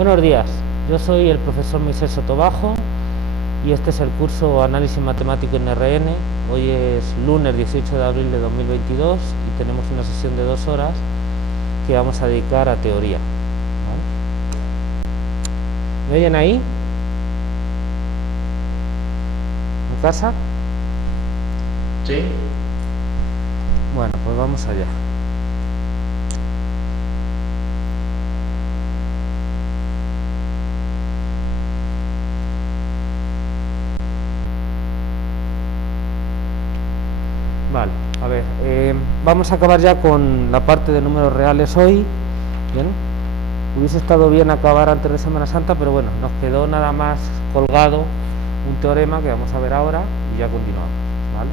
Buenos días, yo soy el profesor Moisés Sotobajo y este es el curso Análisis Matemático en RN. Hoy es lunes 18 de abril de 2022 y tenemos una sesión de 2 horas que vamos a dedicar a teoría. ¿Vale? ¿Me oyen ahí? ¿En casa? Sí. Bueno, pues vamos allá. Vale, a ver, vamos a acabar ya con la parte de números reales hoy. Bien, hubiese estado bien acabar antes de Semana Santa, pero bueno, nos quedó nada más colgado un teorema que vamos a ver ahora y ya continuamos, ¿vale?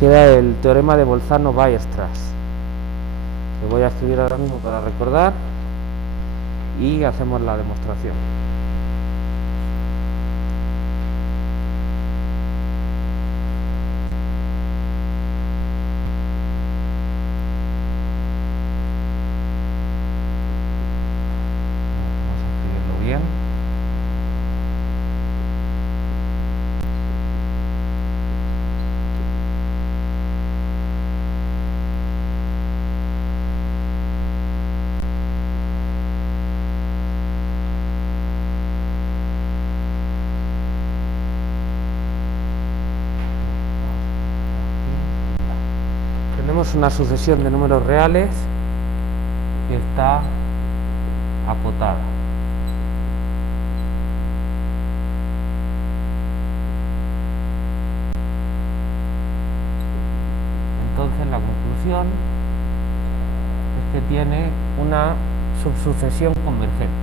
Queda el teorema de Bolzano-Weierstrass, que voy a escribir ahora mismo para recordar y hacemos la demostración. Bien. Tenemos una sucesión de números reales que está acotada. Entonces la conclusión es que tiene una subsucesión convergente.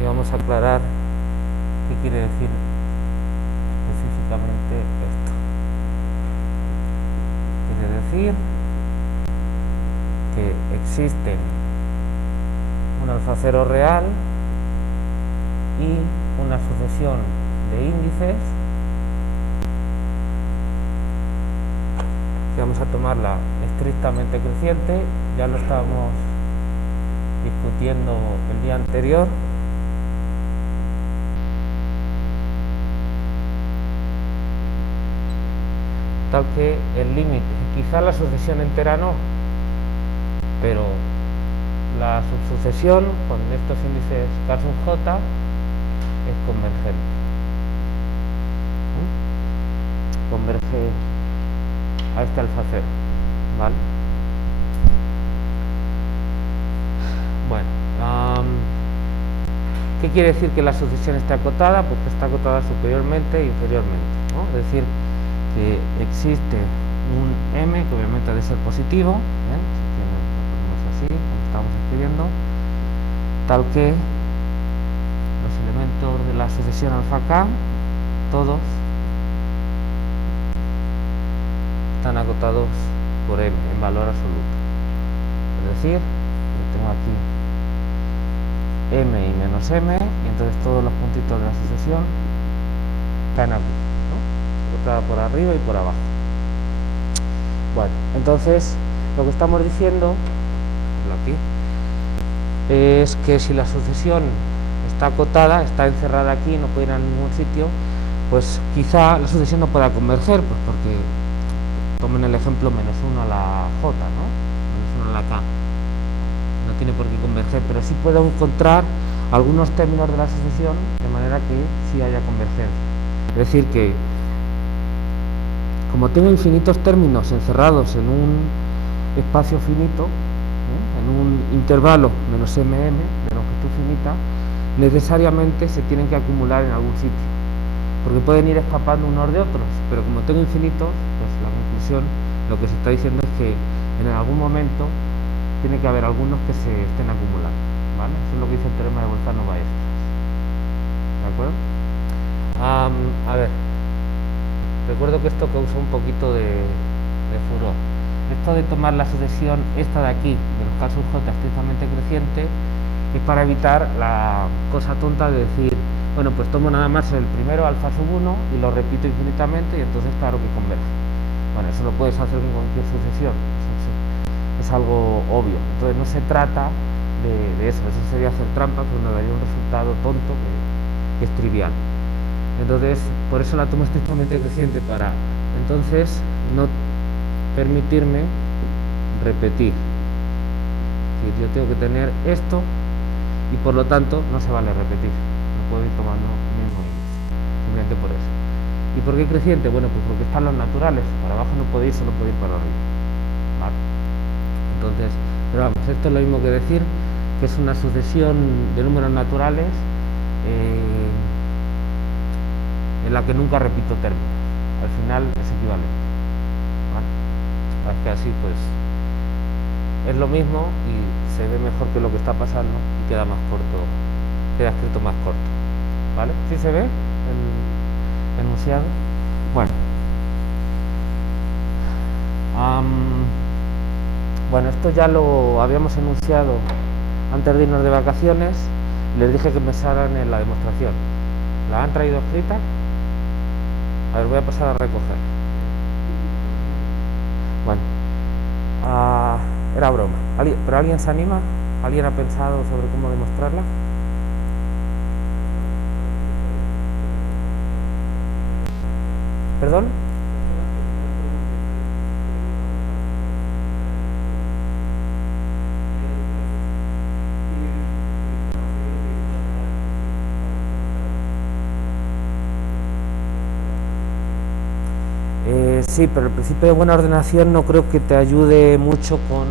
Y vamos a aclarar qué quiere decir específicamente esto. Quiere decir que existen un alfa cero real y una sucesión de índices que vamos a tomarla estrictamente creciente. Ya lo estábamos discutiendo el día anterior. Tal que el límite, quizá la sucesión entera no, pero la subsucesión con estos índices K sub J es convergente. Converge a este alfa cero, ¿vale? Bueno, ¿qué quiere decir que la sucesión está acotada? Pues que está acotada superiormente e inferiormente, ¿no? Es decir, que existe un m que obviamente ha de ser positivo, ¿bien? Lo ponemos así, como estamos escribiendo, tal que los elementos de la sucesión alfa k, todos están acotados por m en valor absoluto. Es decir, yo tengo aquí m y menos m, y entonces todos los puntitos de la sucesión están aquí, por arriba y por abajo. Bueno, entonces lo que estamos diciendo aquí es que si la sucesión está acotada, está encerrada aquí, no puede ir a ningún sitio, pues quizá la sucesión no pueda converger, pues porque tomen el ejemplo menos 1 a la j, ¿no? Menos 1 a la k. No tiene por qué converger, pero sí puedo encontrar algunos términos de la sucesión de manera que sí haya convergencia. Es decir, que como tengo infinitos términos encerrados en un espacio finito, en un intervalo menos mm de longitud finita, necesariamente se tienen que acumular en algún sitio, porque pueden ir escapando unos de otros, pero como tengo infinitos, pues la conclusión, lo que se está diciendo es que en algún momento tiene que haber algunos que se estén acumulando, ¿vale? Eso es lo que dice el teorema de Bolzano-Weierstrass. ¿De acuerdo? A ver, recuerdo que esto causó un poquito de furor. Esto de tomar la sucesión esta de aquí, de los K sub J estrictamente creciente, es para evitar la cosa tonta de decir, Bueno, pues tomo nada más el primero, alfa sub 1, y lo repito infinitamente, y entonces claro que converge. Bueno, eso lo puedes hacer en cualquier sucesión, es algo obvio. Entonces no se trata de eso sería hacer trampa, pero nos daría un resultado tonto que es trivial. Entonces, por eso la tomo estrictamente creciente, para entonces no permitirme repetir. Es decir, yo tengo que tener esto y por lo tanto no se vale repetir. No puedo ir tomando el mismo índice, simplemente por eso. ¿Y por qué creciente? Bueno, pues porque están los naturales. Para abajo no puede ir, solo puede ir para arriba. ¿Vale? Entonces, pero vamos, esto es lo mismo que decir que es una sucesión de números naturales en la que nunca repito términos. Al final es equivalente. ¿Vale? Es que así pues es lo mismo y se ve mejor que lo que está pasando y queda más corto, queda escrito más corto. ¿Vale? ¿Sí se ve el enunciado? Bueno. Bueno, esto ya lo habíamos enunciado antes de irnos de vacaciones. Les dije que pensaran en la demostración. ¿La han traído escrita? A ver, voy a pasar a recoger. Bueno, era broma. ¿Pero alguien se anima? ¿Alguien ha pensado sobre cómo demostrarla? ¿Perdón? Sí, pero el principio de buena ordenación no creo que te ayude mucho con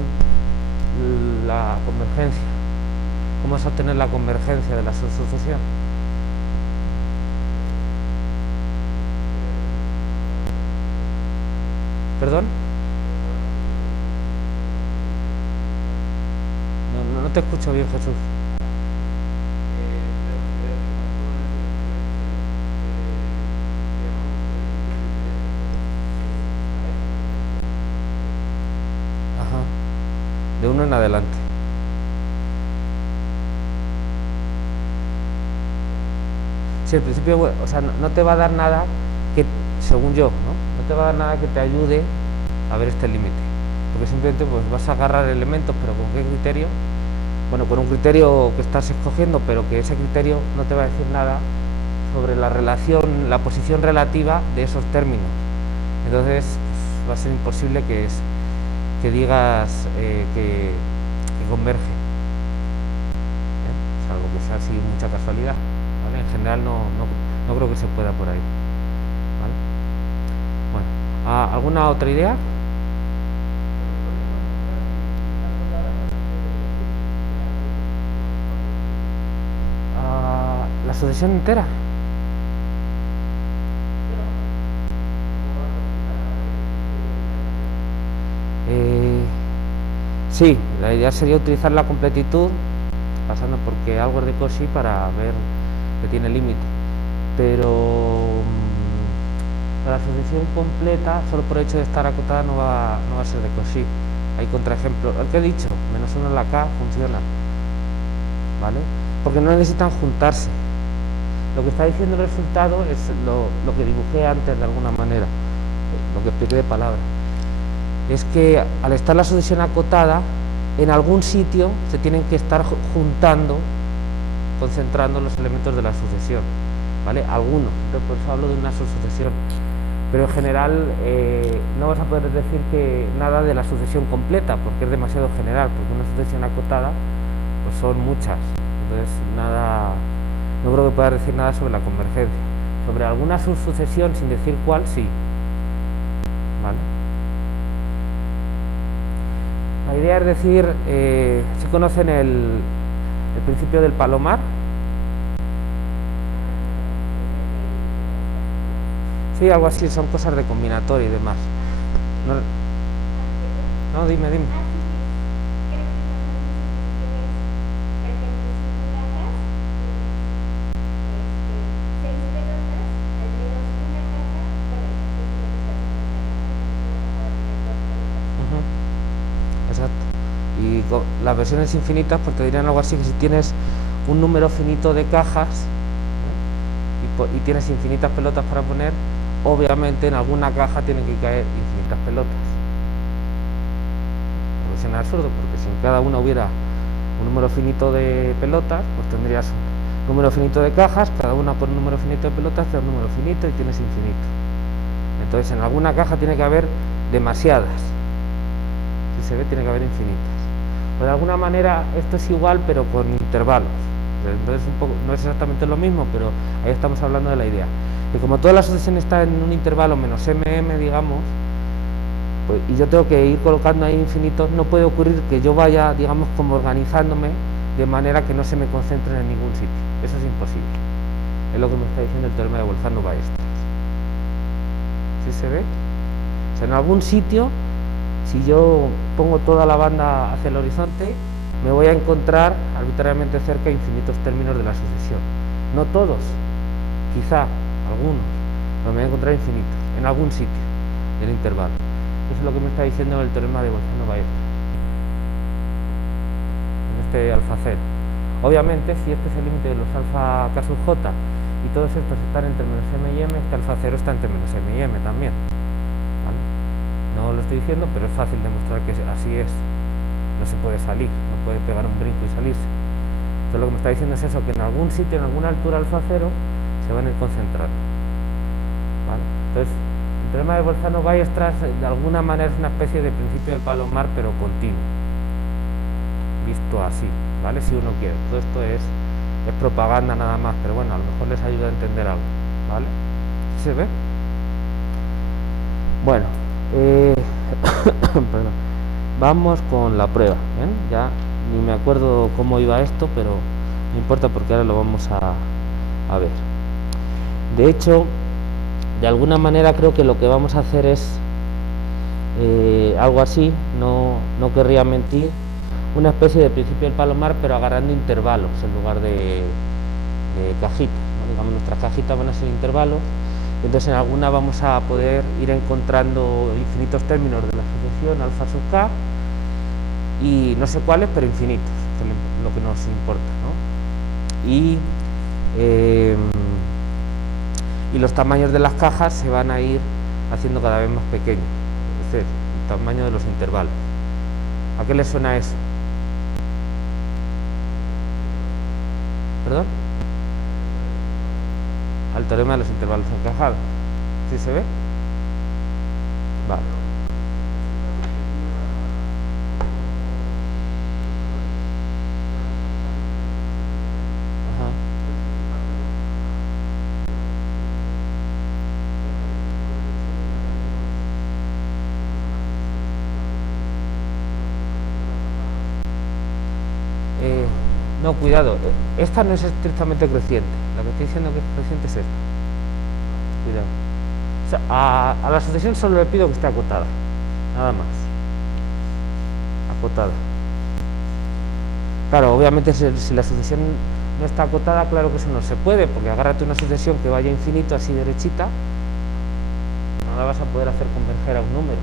la convergencia. ¿Cómo es obtener la convergencia de la subsucesión? ¿Perdón? No te escucho bien, Jesús. De uno en adelante. Si el principio, o sea, no te va a dar nada que, según yo, no te va a dar nada que te ayude a ver este límite, porque simplemente pues vas a agarrar elementos, pero ¿con qué criterio? Bueno, con un criterio que estás escogiendo, pero que ese criterio no te va a decir nada sobre la relación, la posición relativa de esos términos. Entonces pues, va a ser imposible que digas que converge, salvo que sea así mucha casualidad, ¿vale? En general no creo que se pueda por ahí, ¿vale? Bueno, ¿alguna otra idea? La sucesión entera. Sí, la idea sería utilizar la completitud, pasando porque algo es de Cauchy para ver que tiene límite, pero la sucesión completa, solo por el hecho de estar acotada, no va a ser de Cauchy. Hay contraejemplos, el que he dicho, menos 1 en la K funciona, ¿vale? Porque no necesitan juntarse. Lo que está diciendo el resultado es lo que dibujé antes de alguna manera, lo que expliqué de palabra. Es que al estar la sucesión acotada, en algún sitio se tienen que estar juntando, concentrando los elementos de la sucesión, ¿vale? Algunos, entonces por eso hablo de una subsucesión, pero en general no vas a poder decir que nada de la sucesión completa, porque es demasiado general, porque una sucesión acotada pues son muchas, entonces no creo que puedas decir nada sobre la convergencia. Sobre alguna subsucesión, sin decir cuál, sí, ¿vale? La idea es decir, si conocen el principio del palomar. Sí, algo así, son cosas de combinatoria y demás. No, dime. Y las versiones infinitas pues te dirían algo así, que si tienes un número finito de cajas, y tienes infinitas pelotas para poner, obviamente en alguna caja tienen que caer infinitas pelotas. Pues es absurdo, porque si en cada una hubiera un número finito de pelotas, pues tendrías un número finito de cajas, cada una con un número finito de pelotas, te da un número finito y tienes infinito. Entonces en alguna caja tiene que haber demasiadas. Si se ve, tiene que haber infinitas. Pues de alguna manera esto es igual, pero con intervalos. Entonces no es exactamente lo mismo, pero ahí estamos hablando de la idea. Que como toda la sucesión está en un intervalo menos mm, digamos, pues, y yo tengo que ir colocando ahí infinitos, no puede ocurrir que yo vaya, digamos, como organizándome de manera que no se me concentren en ningún sitio. Eso es imposible. Es lo que me está diciendo el teorema de Bolzano-Weierstrass. ¿Sí se ve? O sea, en algún sitio, si yo pongo toda la banda hacia el horizonte, me voy a encontrar arbitrariamente cerca infinitos términos de la sucesión. No todos, quizá algunos, pero me voy a encontrar infinitos en algún sitio del intervalo. Eso es lo que me está diciendo el teorema de Bolzano-Weierstrass en este alfa 0. Obviamente, si este es el límite de los alfa k sub j y todos estos están entre menos m y m, este alfa 0 está entre menos m y m también, ¿vale? No lo estoy diciendo, pero es fácil demostrar que así es. No se puede salir, no puede pegar un brinco y salirse. Entonces lo que me está diciendo es eso, que en algún sitio, en alguna altura alfa 0, se van a ir concentrando, ¿vale? Entonces, el teorema de Bolzano-Weierstrass de alguna manera es una especie de principio del palomar, pero continuo, visto así, ¿vale? Si uno quiere. Todo esto es propaganda nada más, pero bueno, a lo mejor les ayuda a entender algo, ¿vale? ¿Sí se ve? Bueno, perdón. Vamos con la prueba, ¿bien? Ya ni me acuerdo cómo iba esto, pero no importa porque ahora lo vamos a ver. De hecho, de alguna manera creo que lo que vamos a hacer es algo así, no querría mentir, una especie de principio del palomar, pero agarrando intervalos en lugar de cajitas, ¿no? Digamos, nuestras cajitas van a ser intervalos, entonces en alguna vamos a poder ir encontrando infinitos términos de la sucesión alfa sub k, y no sé cuáles, pero infinitos, que es lo que nos importa, ¿no? Y los tamaños de las cajas se van a ir haciendo cada vez más pequeños, es decir, el tamaño de los intervalos. ¿A qué les suena eso? ¿Perdón? Al teorema de los intervalos encajados. ¿Sí se ve? Vale. Ajá. No, cuidado, esta no es estrictamente creciente. La que estoy diciendo que es creciente es esta. Cuidado. O sea, a la sucesión solo le pido que esté acotada, nada más. Acotada. Claro, obviamente si la sucesión no está acotada, claro que eso no se puede, porque agárrate una sucesión que vaya infinito así derechita, no la vas a poder hacer converger a un número.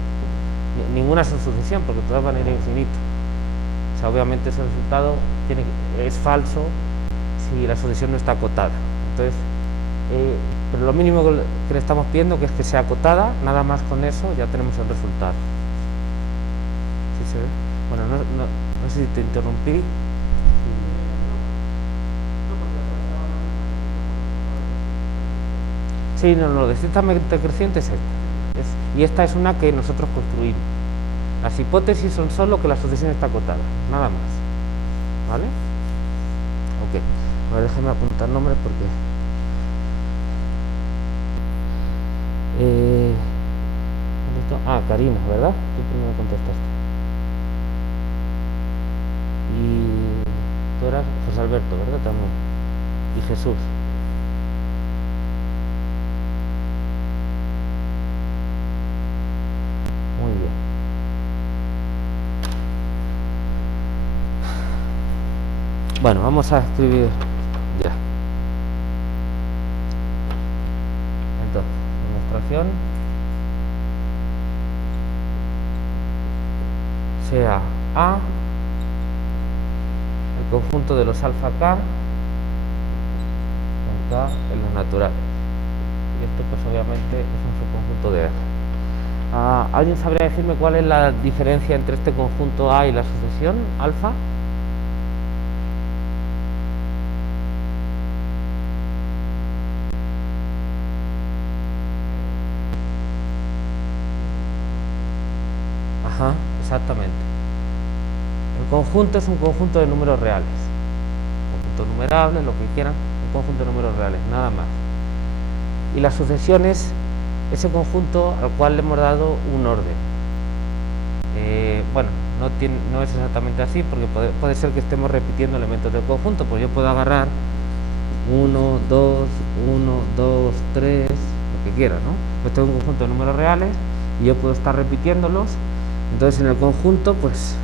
Ninguna sucesión, porque todas van a ir a infinito. O sea, obviamente ese resultado es falso si la sucesión no está acotada. Entonces, pero lo mínimo que le estamos pidiendo que es que sea acotada, nada más con eso ya tenemos el resultado. ¿Sí se ve? Bueno, no sé si te interrumpí. Sí, no, lo de estrictamente creciente es esta. Y esta es una que nosotros construimos. Las hipótesis son solo que la sucesión está acotada, nada más. ¿Vale? Ok. Ahora déjame apuntar nombres porque... Karina, ¿verdad? Tú primero contestaste. Y tú eras José Alberto, ¿verdad? También. Y Jesús. Muy bien. Bueno, vamos a escribir ya. Entonces, demostración sea A el conjunto de los alfa k K en los naturales. Y esto pues obviamente es un subconjunto de R. ¿Alguien sabría decirme cuál es la diferencia entre este conjunto A y la sucesión alfa? Ajá, exactamente. El conjunto es un conjunto de números reales. Conjunto numerable, lo que quieran, un conjunto de números reales, nada más. Y la sucesión es ese conjunto al cual le hemos dado un orden. Bueno, no es exactamente así, porque puede ser que estemos repitiendo elementos del conjunto. Pues yo puedo agarrar 1, 2, 1, 2, 3, lo que quiera, ¿no? Pues tengo un conjunto de números reales y yo puedo estar repitiéndolos. Entonces en el conjunto, pues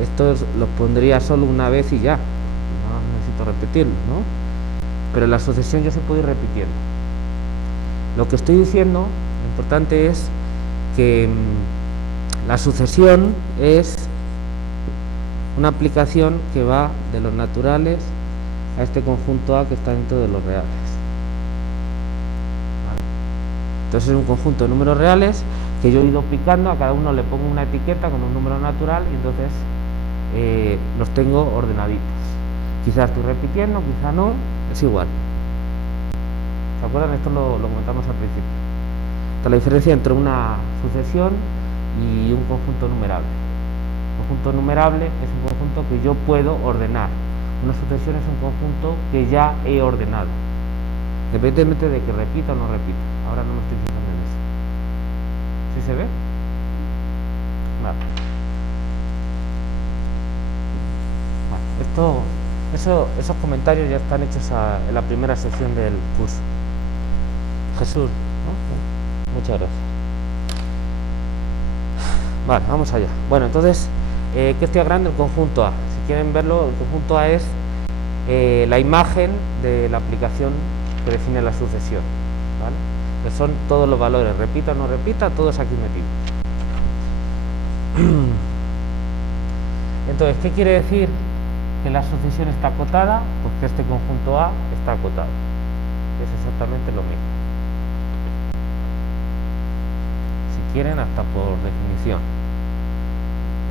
estos los pondría solo una vez y ya, no necesito repetirlos, ¿no? Pero en la sucesión yo se puede ir repitiendo. Lo que estoy diciendo, lo importante es que la sucesión es una aplicación que va de los naturales a este conjunto A que está dentro de los reales. ¿Vale? Entonces es un conjunto de números reales que yo he ido aplicando, a cada uno le pongo una etiqueta con un número natural y entonces los tengo ordenaditos. Quizás estoy repitiendo, quizás no, es igual. ¿Se acuerdan? Esto lo comentamos al principio. Esta es la diferencia entre una sucesión y un conjunto numerable. Un conjunto numerable es un conjunto que yo puedo ordenar. Una sucesión es un conjunto que ya he ordenado, independientemente de que repita o no repita. Ahora no me estoy fijando en eso. ¿Sí se ve? Vale. Esos comentarios ya están hechos en la primera sección del curso. Jesús, ¿no? Muchas gracias. Vale, vamos allá. Bueno, entonces, ¿qué estoy agarrando? El conjunto A. Si quieren verlo, el conjunto A es la imagen de la aplicación que define la sucesión, ¿vale? Que son todos los valores, repita o no repita, todos aquí metidos. Entonces, ¿qué quiere decir que la sucesión está acotada? Pues que este conjunto A está acotado. Es exactamente lo mismo. Si quieren, hasta por definición.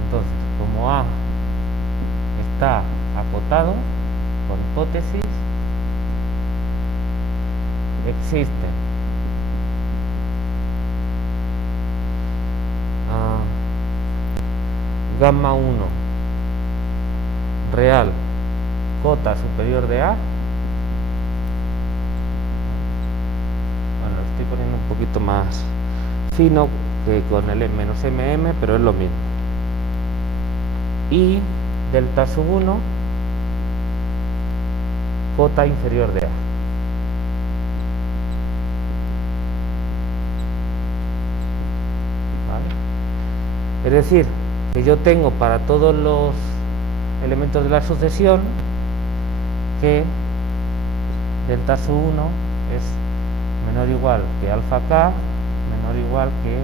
Entonces, como A está acotado, por hipótesis, existen gamma 1 real cota superior de A. Bueno, lo estoy poniendo un poquito más fino que con el menos mm, pero es lo mismo. Y delta sub 1 cota inferior de A. ¿Vale? Es decir, que yo tengo para todos los elementos de la sucesión que delta sub 1 es menor o igual que alfa k menor o igual que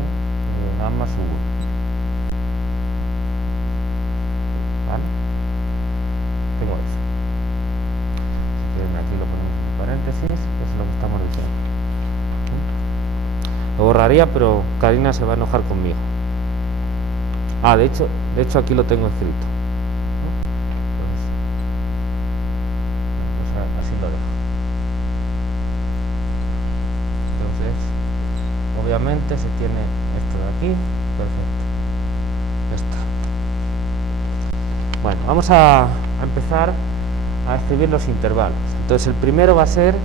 gamma sub 1. ¿Vale? Tengo eso. Si quieren, aquí lo ponemos en paréntesis, que es lo que estamos diciendo. Lo borraría, pero Karina se va a enojar conmigo. De hecho aquí lo tengo escrito. Pues así lo dejo. Entonces, obviamente se tiene esto de aquí. Perfecto. Ya está. Bueno, vamos a empezar a escribir los intervalos. Entonces el primero va a ser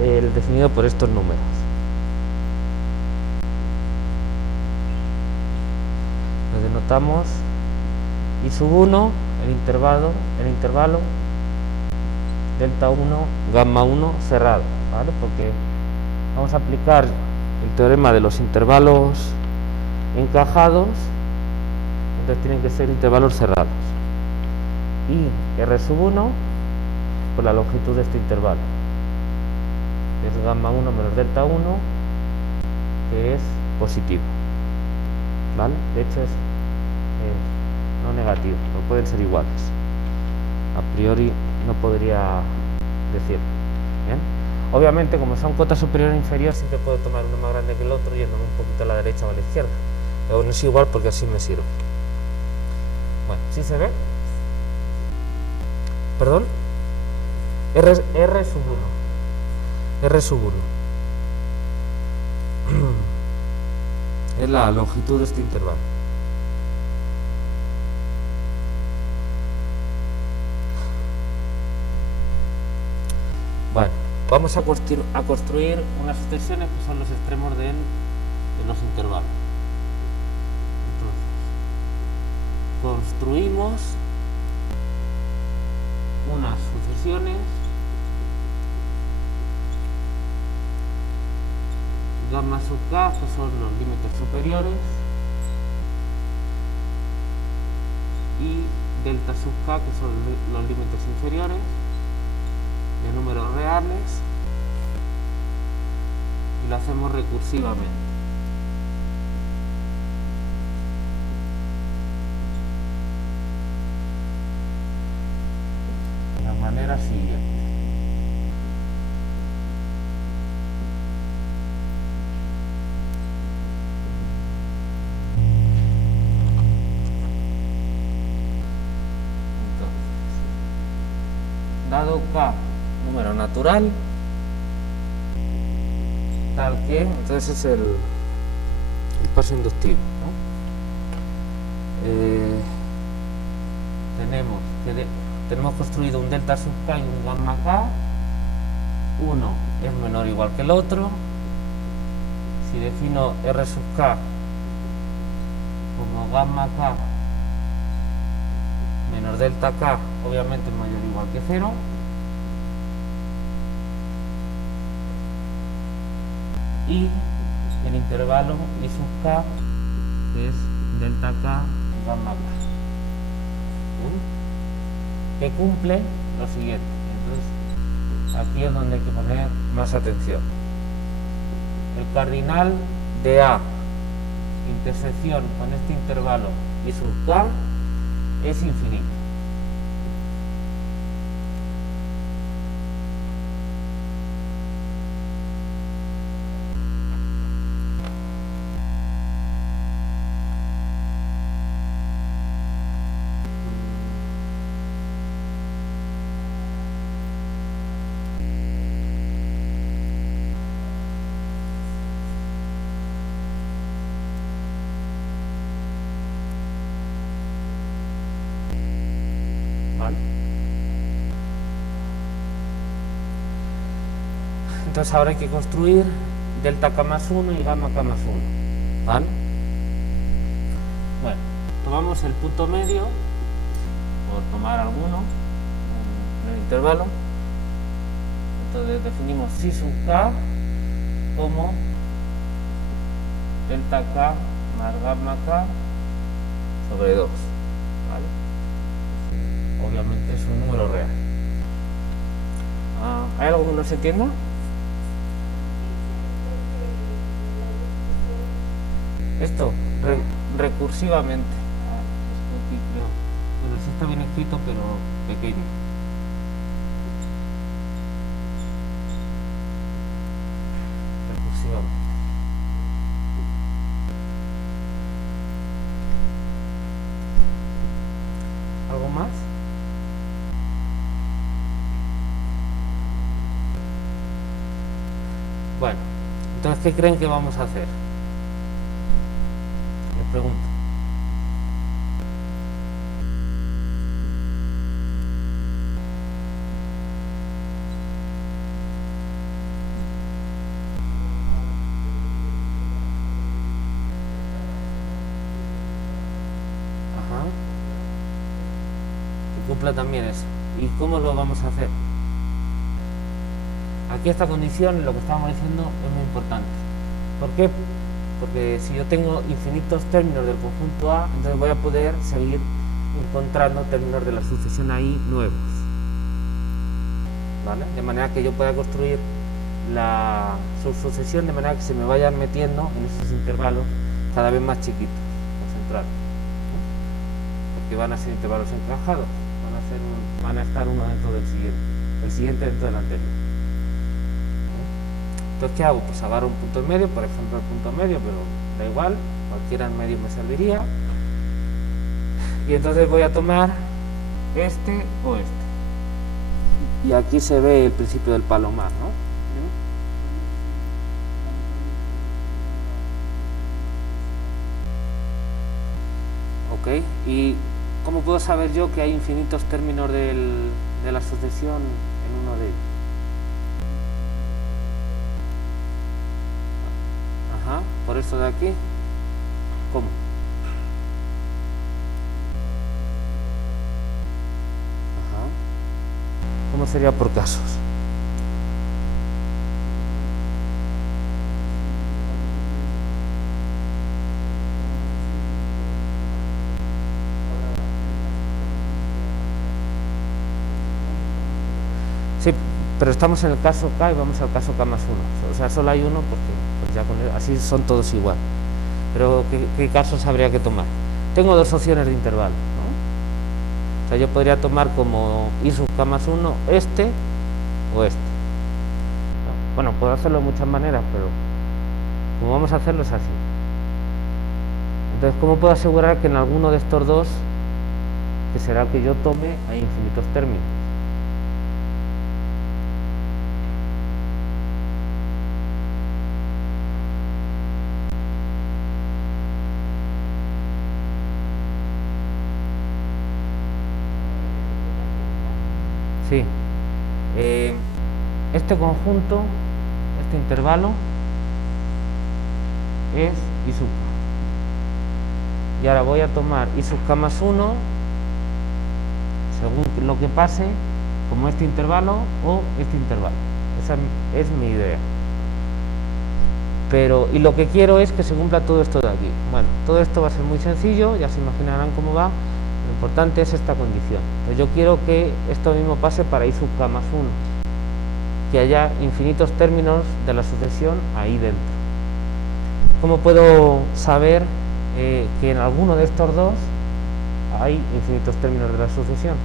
el definido por estos números. Lo denotamos I sub 1, el intervalo delta 1, gamma 1 cerrado, ¿vale? Porque vamos a aplicar el teorema de los intervalos encajados, entonces tienen que ser intervalos cerrados. Y R sub 1 por la longitud de este intervalo, que es gamma 1 menos delta 1, que es positivo, ¿vale? De hecho es no negativo, no pueden ser iguales. A priori no podría decirlo. ¿Bien? Obviamente, como son cotas superior e inferior, siempre puedo tomar uno más grande que el otro yéndome un poquito a la derecha o a la izquierda. Pero no es igual porque así me sirve. Bueno, ¿sí se ve? ¿Perdón? R sub 1. R sub 1. Es la longitud de este intervalo. Bueno, vamos a construir unas sucesiones que son los extremos de los intervalos. Entonces, construimos unas sucesiones gamma sub k, que son los límites superiores, y delta sub k, que son los límites inferiores, de números reales, y lo hacemos recursivamente. De la manera siguiente. Dado k número natural, tal que, entonces es el paso inductivo, ¿no? Tenemos construido un delta sub k y un gamma k. Uno es menor o igual que el otro. Si defino r sub k como gamma k menos delta k, obviamente es mayor o igual que 0. Y el intervalo I sub k, que es delta k gamma k, que cumple lo siguiente. Entonces, aquí es donde hay que poner más atención. El cardinal de A, intersección con este intervalo I sub k, es infinito. Entonces ahora hay que construir delta k más 1 y gamma k más 1, ¿vale? Bueno, tomamos el punto medio, por tomar alguno, en el intervalo. Entonces definimos I sub k como delta k más gamma k sobre 2, ¿vale? Obviamente es un número real. ¿Hay algo que no se entienda? Esto, recursivamente. Bueno, sí está bien escrito, pero pequeño. Recursivamente. ¿Algo más? Bueno, entonces, ¿qué creen que vamos a hacer? Les pregunto. Ajá. Que cumpla también eso. ¿Y cómo lo vamos a hacer? Aquí esta condición, lo que estábamos diciendo, es muy importante. ¿Por qué? Porque si yo tengo infinitos términos del conjunto A, entonces voy a poder seguir encontrando términos de la sucesión ahí nuevos, ¿vale? De manera que yo pueda construir la subsucesión de manera que se me vayan metiendo en esos intervalos cada vez más chiquitos, concentrados, ¿no? Porque van a ser intervalos encajados, van a estar uno dentro del siguiente, el siguiente dentro del anterior. Entonces, ¿qué hago? Pues agarro un punto en medio, por ejemplo el punto en medio, pero da igual, cualquiera en medio me serviría. Y entonces voy a tomar este o este. Y aquí se ve el principio del palomar, ¿no? Ok, ¿y cómo puedo saber yo que hay infinitos términos de la sucesión en uno de ellos? Ajá, por esto de aquí. ¿Cómo? Ajá. ¿Cómo sería por casos? Sí, pero estamos en el caso K y vamos al caso K más 1. O sea, solo hay uno porque pues ya así son todos igual. Pero ¿qué casos habría que tomar? Tengo dos opciones de intervalo, ¿no? O sea, yo podría tomar como I sub K más 1 este o este. Bueno, puedo hacerlo de muchas maneras, pero como vamos a hacerlo es así. Entonces, ¿cómo puedo asegurar que en alguno de estos dos, que será el que yo tome, hay infinitos términos? Sí. Este conjunto, este intervalo, es I sub K. Y ahora voy a tomar I sub K más 1 según lo que pase, como este intervalo o este intervalo. Esa es mi idea. Pero, y lo que quiero es que se cumpla todo esto de aquí. Bueno, todo esto va a ser muy sencillo, ya se imaginarán cómo va. Lo importante es esta condición. Pues yo quiero que esto mismo pase para I sub K más 1, que haya infinitos términos de la sucesión ahí dentro. ¿Cómo puedo saber que en alguno de estos dos hay infinitos términos de la sucesión?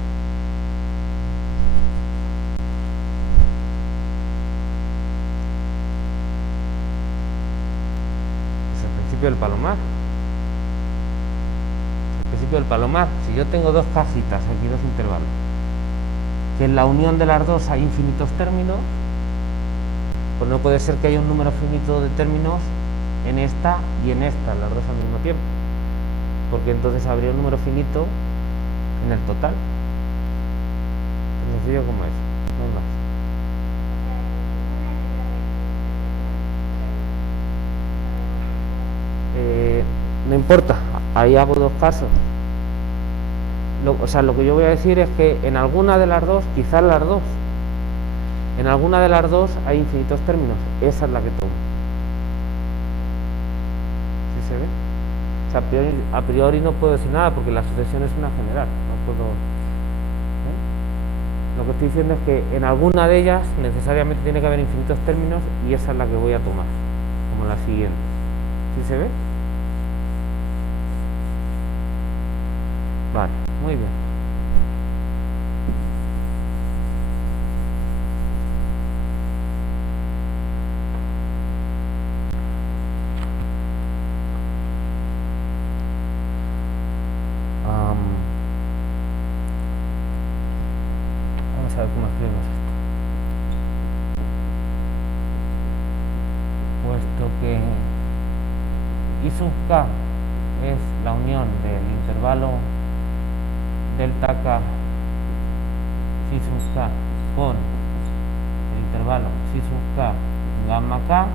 Es el principio del palomar. El principio del palomar. Si yo tengo dos cajitas, aquí dos intervalos, que en la unión de las dos hay infinitos términos, pues no puede ser que haya un número finito de términos en esta y en esta, las dos al mismo tiempo, porque entonces habría un número finito en el total. Tan sencillo como eso, no hay más. No importa, ahí hago dos casos. O sea, lo que yo voy a decir es que en alguna de las dos, quizás las dos, en alguna de las dos hay infinitos términos. Esa es la que tomo. ¿Sí se ve? O sea, a priori no puedo decir nada porque la sucesión es una general. No puedo. Lo que estoy diciendo es que en alguna de ellas necesariamente tiene que haber infinitos términos y esa es la que voy a tomar, como la siguiente. ¿Sí se ve? Vale, muy bien. Vamos a ver cómo escribimos esto. Puesto que I sub K es la unión del intervalo delta K psi sub K con el intervalo psi sub K gamma K,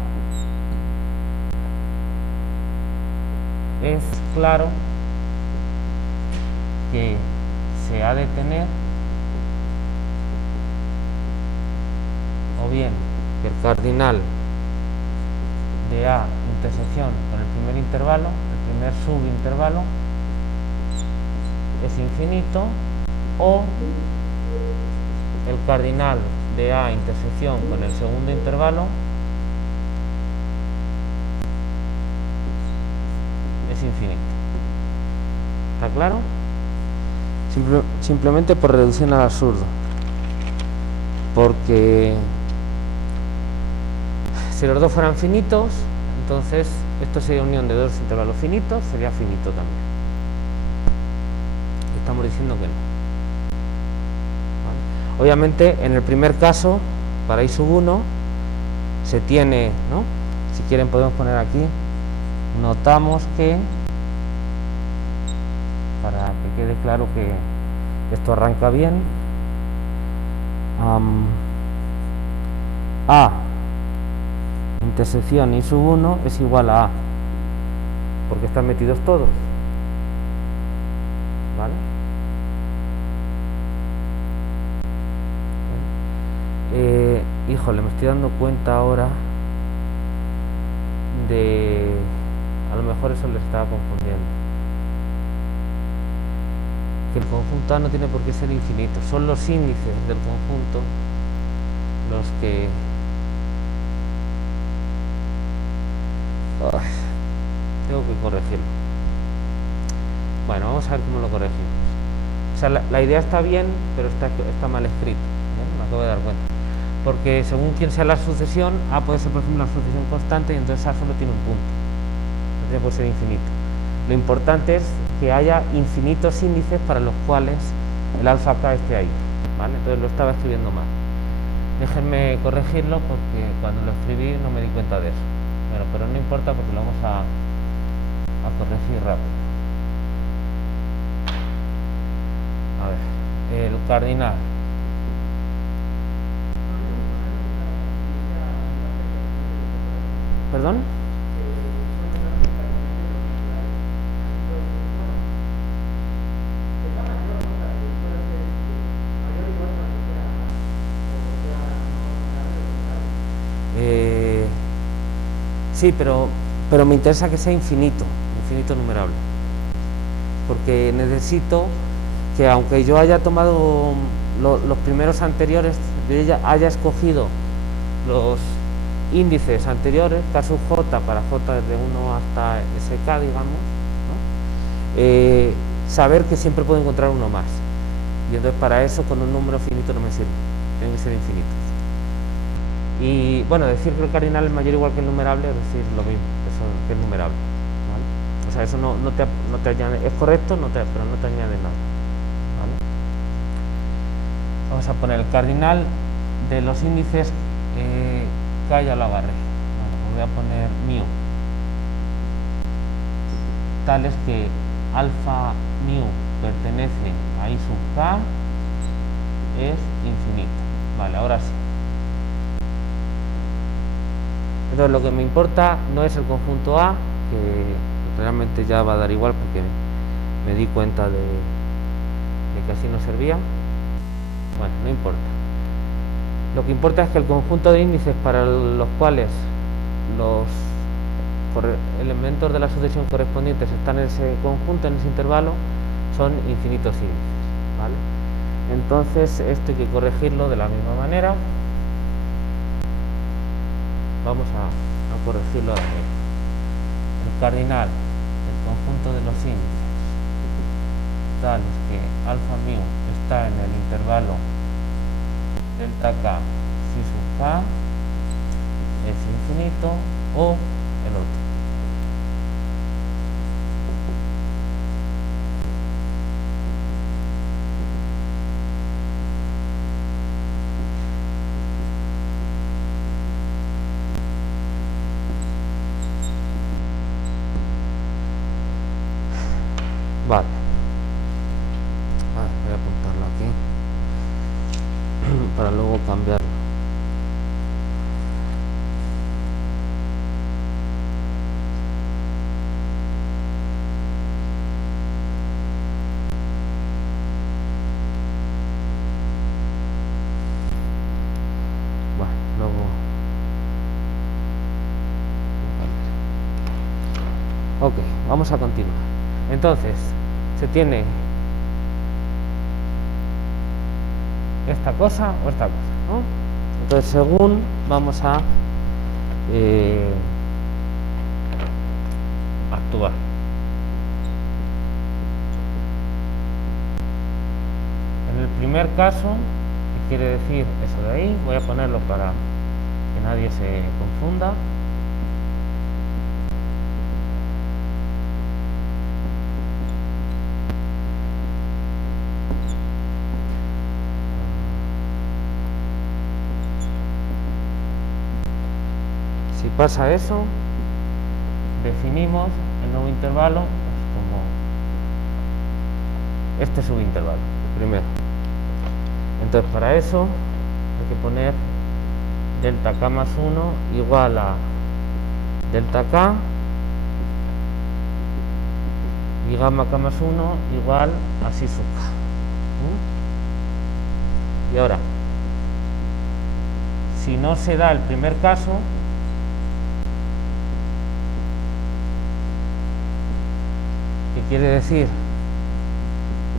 es claro que se ha de tener o bien que el cardinal de A intersección con el primer intervalo, el primer subintervalo, es infinito, o el cardinal de A intersección con el segundo intervalo es infinito. ¿Está claro? Simplemente por reducción al absurdo, porque Si los dos fueran finitos, entonces esto sería unión de dos intervalos finitos, sería finito también. Estamos diciendo que no. ¿Vale? Obviamente, en el primer caso, para i sub 1, se tiene, ¿no? Si quieren podemos poner aquí, notamos que, para que quede claro que esto arranca bien, A intersección i sub 1 es igual a porque están metidos todos, ¿vale? Híjole, me estoy dando cuenta ahora de, a lo mejor eso les estaba confundiendo, que el conjunto A no tiene por qué ser infinito, son los índices del conjunto los que tengo que corregirlo. Bueno, vamos a ver cómo lo corregimos. O sea, la idea está bien, pero está mal escrito, ¿bien? Me acabo de dar cuenta, porque según quién sea la sucesión, A puede ser por ejemplo una sucesión constante y entonces A solo tiene un punto, no tiene por ser infinito. Lo importante es que haya infinitos índices para los cuales el alfa K esté ahí, ¿vale? Entonces lo estaba escribiendo mal. Déjenme corregirlo porque cuando lo escribí no me di cuenta de eso. Bueno, pero no importa porque lo vamos a corregir rápido. A ver, el cardinal. ¿Perdón? Sí, pero me interesa que sea infinito numerable, porque necesito que aunque yo haya tomado los primeros anteriores, yo ya haya escogido los índices anteriores, K sub J para J desde 1 hasta SK, digamos, ¿no? Saber que siempre puedo encontrar uno más, y entonces para eso con un número finito no me sirve, tienen que ser infinitos. Y bueno, decir que el cardinal es mayor o igual que el numerable es decir lo mismo, eso que es numerable, ¿vale? O sea, eso no te añade, es correcto, pero no te añade nada, ¿vale? Vamos a poner el cardinal de los índices K, ya lo agarré, bueno, voy a poner mu, tales que alfa mu pertenece a i sub K es infinito, vale, ahora sí. Entonces lo que me importa no es el conjunto A, que realmente ya va a dar igual porque me di cuenta de que así no servía. Bueno, no importa. Lo que importa es que el conjunto de índices para los cuales los elementos de la sucesión correspondientes están en ese conjunto, en ese intervalo, son infinitos índices, ¿vale? Entonces esto hay que corregirlo de la misma manera. Vamos a corregirlo ahora mismo. El cardinal del conjunto de los índices tales que alfa mu está en el intervalo delta K si sub K es infinito o el otro. Vale, voy a apuntarlo aquí para luego cambiarlo. Bueno, luego ok, vamos a continuar. Entonces se tiene esta cosa o esta cosa, ¿no? Entonces según vamos a actuar. En el primer caso, que quiere decir eso de ahí, voy a ponerlo para que que nadie se confunda. Si pasa eso, definimos el nuevo intervalo pues, como este subintervalo, el primero. Entonces para eso hay que poner delta k más 1 igual a delta k y gamma k más 1 igual a psi sub k. Y ahora, si no se da el primer caso, ¿qué quiere decir?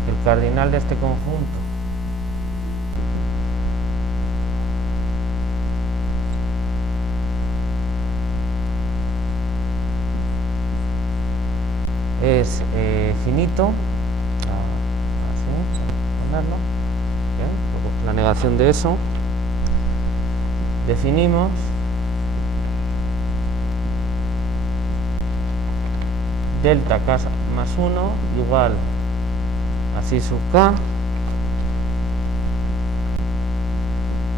Que el cardinal de este conjunto es finito, así, ponerlo, bien, la negación de eso, definimos delta k más 1 igual a psi sub k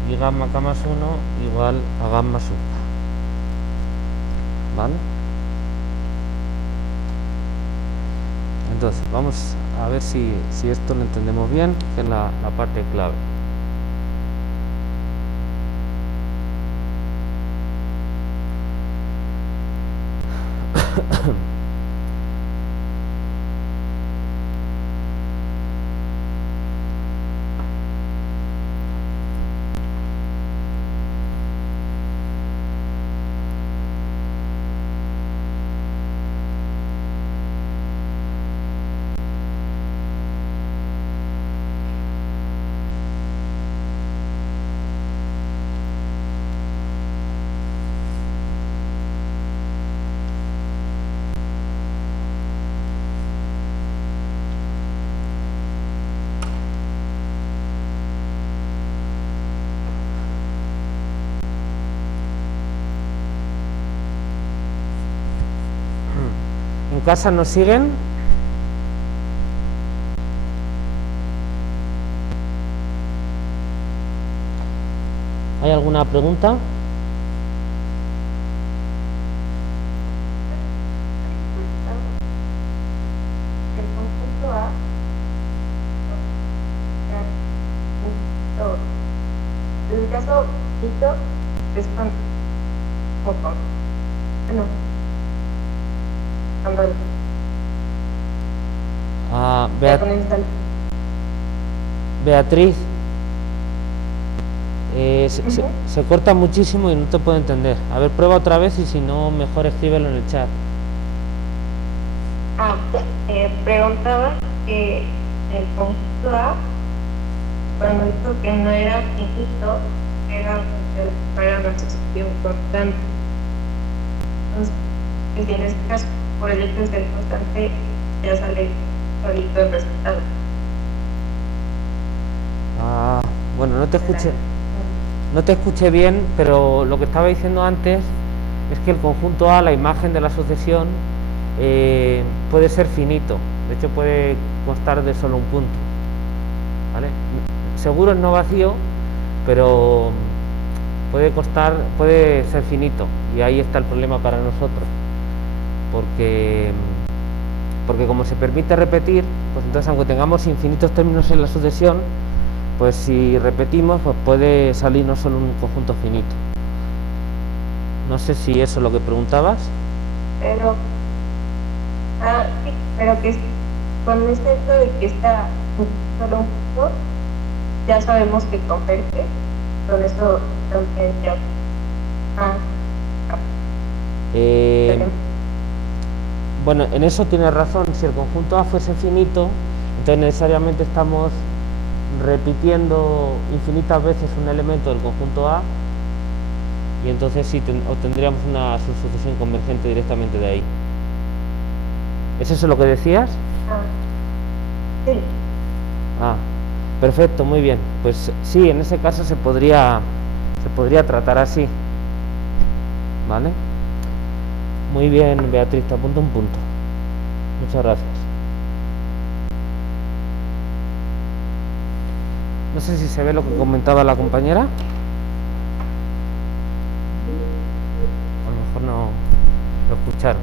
y gamma k más 1 igual a gamma sub k, ¿vale? Entonces vamos a ver si esto lo entendemos bien, que es la parte clave. ¿En casa nos siguen? ¿Hay alguna pregunta? El conjunto A el caso Vito es cuando Beatriz, se corta muchísimo y no te puedo entender. A ver, prueba otra vez y si no, mejor escríbelo en el chat. Preguntaba que el conjunto A, cuando dijo que no era finito, era para una sucesión constante. Entonces, en este caso, por el hecho de ser constante, ya sale solito el resultado. Bueno, no te escuché bien, pero lo que estaba diciendo antes es que el conjunto A, la imagen de la sucesión, puede ser finito. De hecho, puede constar de solo un punto, ¿vale? Seguro es no vacío, pero puede ser finito, y ahí está el problema para nosotros, porque como se permite repetir, pues entonces aunque tengamos infinitos términos en la sucesión, pues si repetimos, pues puede salirnos solo un conjunto finito. No sé si eso es lo que preguntabas. Pero sí, pero que con este hecho de que está solo un punto, ya sabemos que converge. Con eso también ya. Bueno, en eso tienes razón. Si el conjunto A fuese finito, entonces necesariamente estamos repitiendo infinitas veces un elemento del conjunto A, y entonces sí obtendríamos una sucesión convergente directamente de ahí. ¿Es eso lo que decías? Sí. Perfecto, muy bien. Pues sí, en ese caso se podría tratar así. ¿vale? Muy bien, Beatriz, te apunto un punto. Muchas gracias. No sé si se ve lo que comentaba la compañera. A lo mejor no lo escucharon.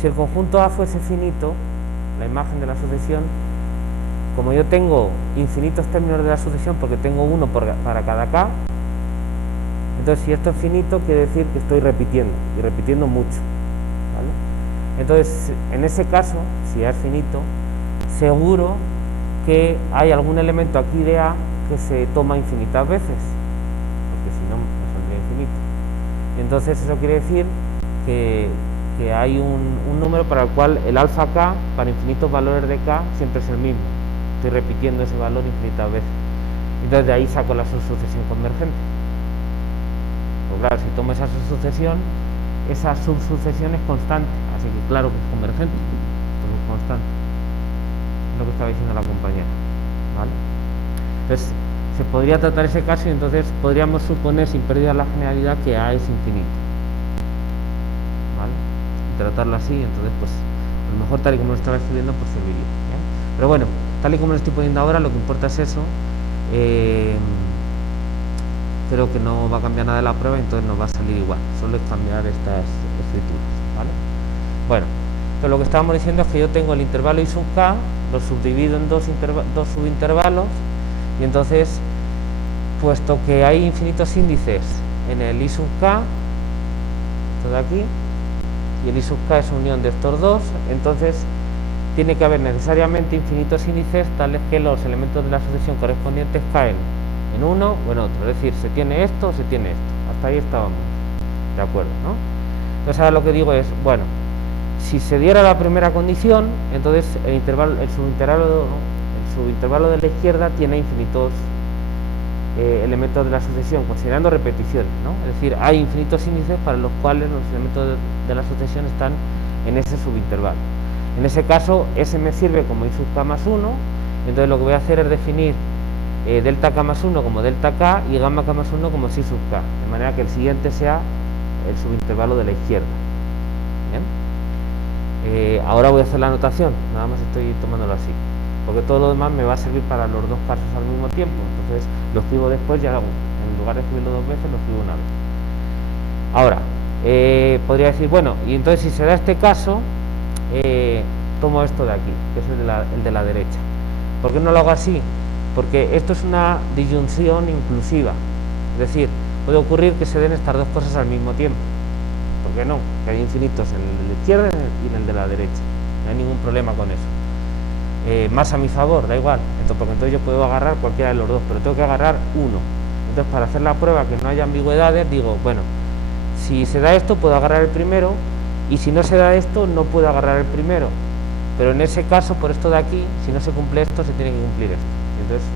Si el conjunto A fuese finito, la imagen de la sucesión, como yo tengo infinitos términos de la sucesión porque tengo uno para cada K, entonces si esto es finito quiere decir que estoy repitiendo y repitiendo mucho, ¿vale? Entonces en ese caso, si A es finito, seguro que hay algún elemento aquí de A que se toma infinitas veces, porque si no me saldría infinito. Y entonces eso quiere decir que hay un número para el cual el alfa K para infinitos valores de K siempre es el mismo. Estoy repitiendo ese valor infinitas veces. Entonces de ahí saco la subsucesión convergente. Pues claro, si tomo esa subsucesión es constante, así que claro que es convergente, porque es constante. Es lo que estaba diciendo la compañera, ¿vale? Entonces se podría tratar ese caso y entonces podríamos suponer sin pérdida de la generalidad que A es infinito, ¿vale? Y tratarlo así, entonces pues a lo mejor tal y como lo estaba escribiendo pues serviría, ¿eh? Pero bueno, tal y como lo estoy poniendo ahora, lo que importa es eso. Creo que no va a cambiar nada de la prueba, entonces nos va a salir igual, solo es cambiar estas escrituras, ¿vale? Bueno, entonces lo que estábamos diciendo es que yo tengo el intervalo I sub K, lo subdivido en dos subintervalos, y entonces, puesto que hay infinitos índices en el I sub K, esto de aquí, y el I sub K es unión de estos dos, entonces tiene que haber necesariamente infinitos índices tales que los elementos de la sucesión correspondientes caen en uno o en otro, es decir, se tiene esto o se tiene esto. Hasta ahí estábamos de acuerdo, ¿no? Entonces ahora lo que digo es, bueno, si se diera la primera condición, entonces el subintervalo de la izquierda tiene infinitos elementos de la sucesión, considerando repeticiones, ¿no? Es decir, hay infinitos índices para los cuales los elementos de la sucesión están en ese subintervalo. En ese caso, ese me sirve como I sub K más 1, entonces lo que voy a hacer es definir delta K más 1 como delta K y gamma K más 1 como psi sub K, de manera que el siguiente sea el subintervalo de la izquierda. ¿Bien? Ahora voy a hacer la anotación, nada más estoy tomándolo así, porque todo lo demás me va a servir para los dos casos al mismo tiempo, entonces lo escribo después y ahora en lugar de escribirlo dos veces lo escribo una vez. Ahora, podría decir, bueno, y entonces si se da este caso, tomo esto de aquí, que es el de la derecha. ¿Por qué no lo hago así? Porque esto es una disyunción inclusiva, es decir, puede ocurrir que se den estas dos cosas al mismo tiempo. ¿Por qué no? Que hay infinitos en el de la izquierda y en el de la derecha, no hay ningún problema con eso. Más a mi favor, da igual, porque entonces yo puedo agarrar cualquiera de los dos, pero tengo que agarrar uno. Entonces para hacer la prueba que no haya ambigüedades, digo, bueno, si se da esto puedo agarrar el primero, y si no se da esto no puedo agarrar el primero, pero en ese caso, por esto de aquí, si no se cumple esto, se tiene que cumplir esto. Entonces,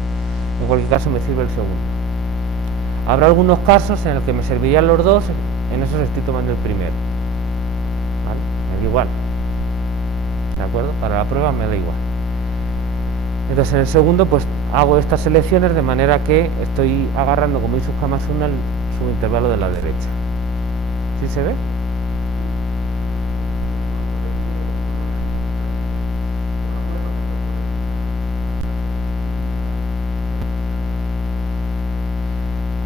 en cualquier caso me sirve el segundo. Habrá algunos casos en los que me servirían los dos, en esos estoy tomando el primero, ¿vale? Me da igual, ¿de acuerdo? Para la prueba me da igual. Entonces en el segundo pues hago estas selecciones de manera que estoy agarrando como I sub K más 1 el subintervalo de la derecha. ¿Sí se ve?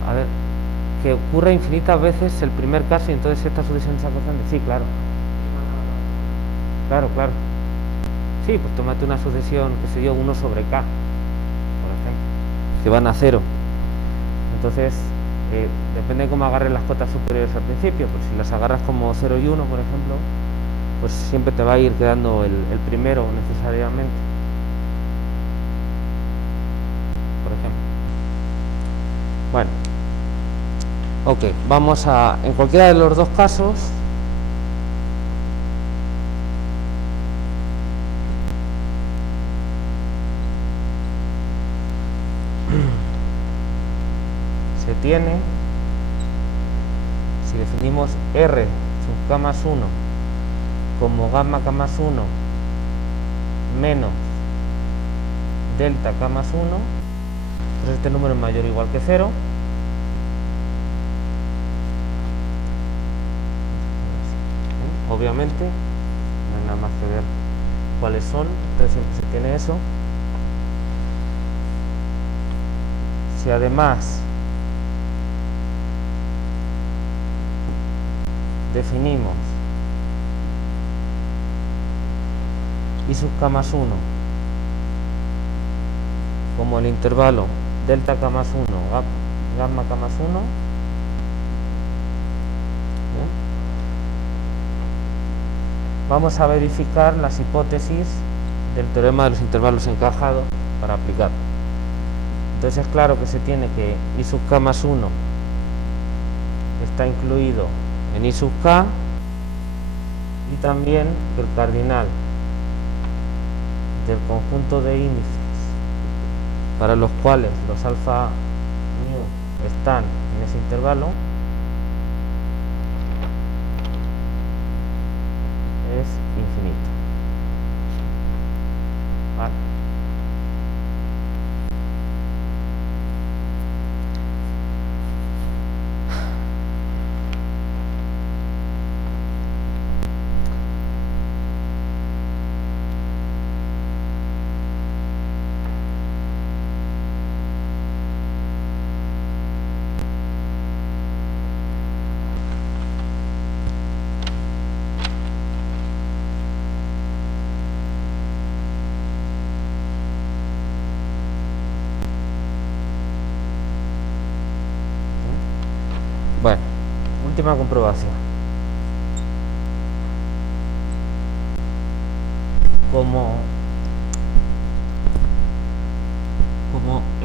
A ver, que ocurre infinitas veces el primer caso y entonces esta sucesión se constante. Sí, claro. Claro. Sí, pues tómate una sucesión, qué sé yo, 1 sobre K, por ejemplo, que van a 0. Entonces, depende de cómo agarres las cotas superiores al principio, pues si las agarras como 0 y 1, por ejemplo, pues siempre te va a ir quedando el primero necesariamente, por ejemplo. Bueno, ok, vamos a, en cualquiera de los dos casos, se tiene, si definimos R sub K más 1 como gamma K más 1 menos delta K más 1, pues este número es mayor o igual que 0, obviamente, no hay nada más que ver cuáles son, entonces siempre se tiene eso. Si además definimos I sub k más 1 como el intervalo delta k más 1, gamma k más 1, ¿bien? Vamos a verificar las hipótesis del teorema de los intervalos encajados para aplicar. Entonces es claro que se tiene que I sub k más 1 está incluido en I sub k, y también que el cardinal del conjunto de índices para los cuales los alfa mu están en ese intervalo es infinito. ¿Vale? Bueno, última comprobación. Como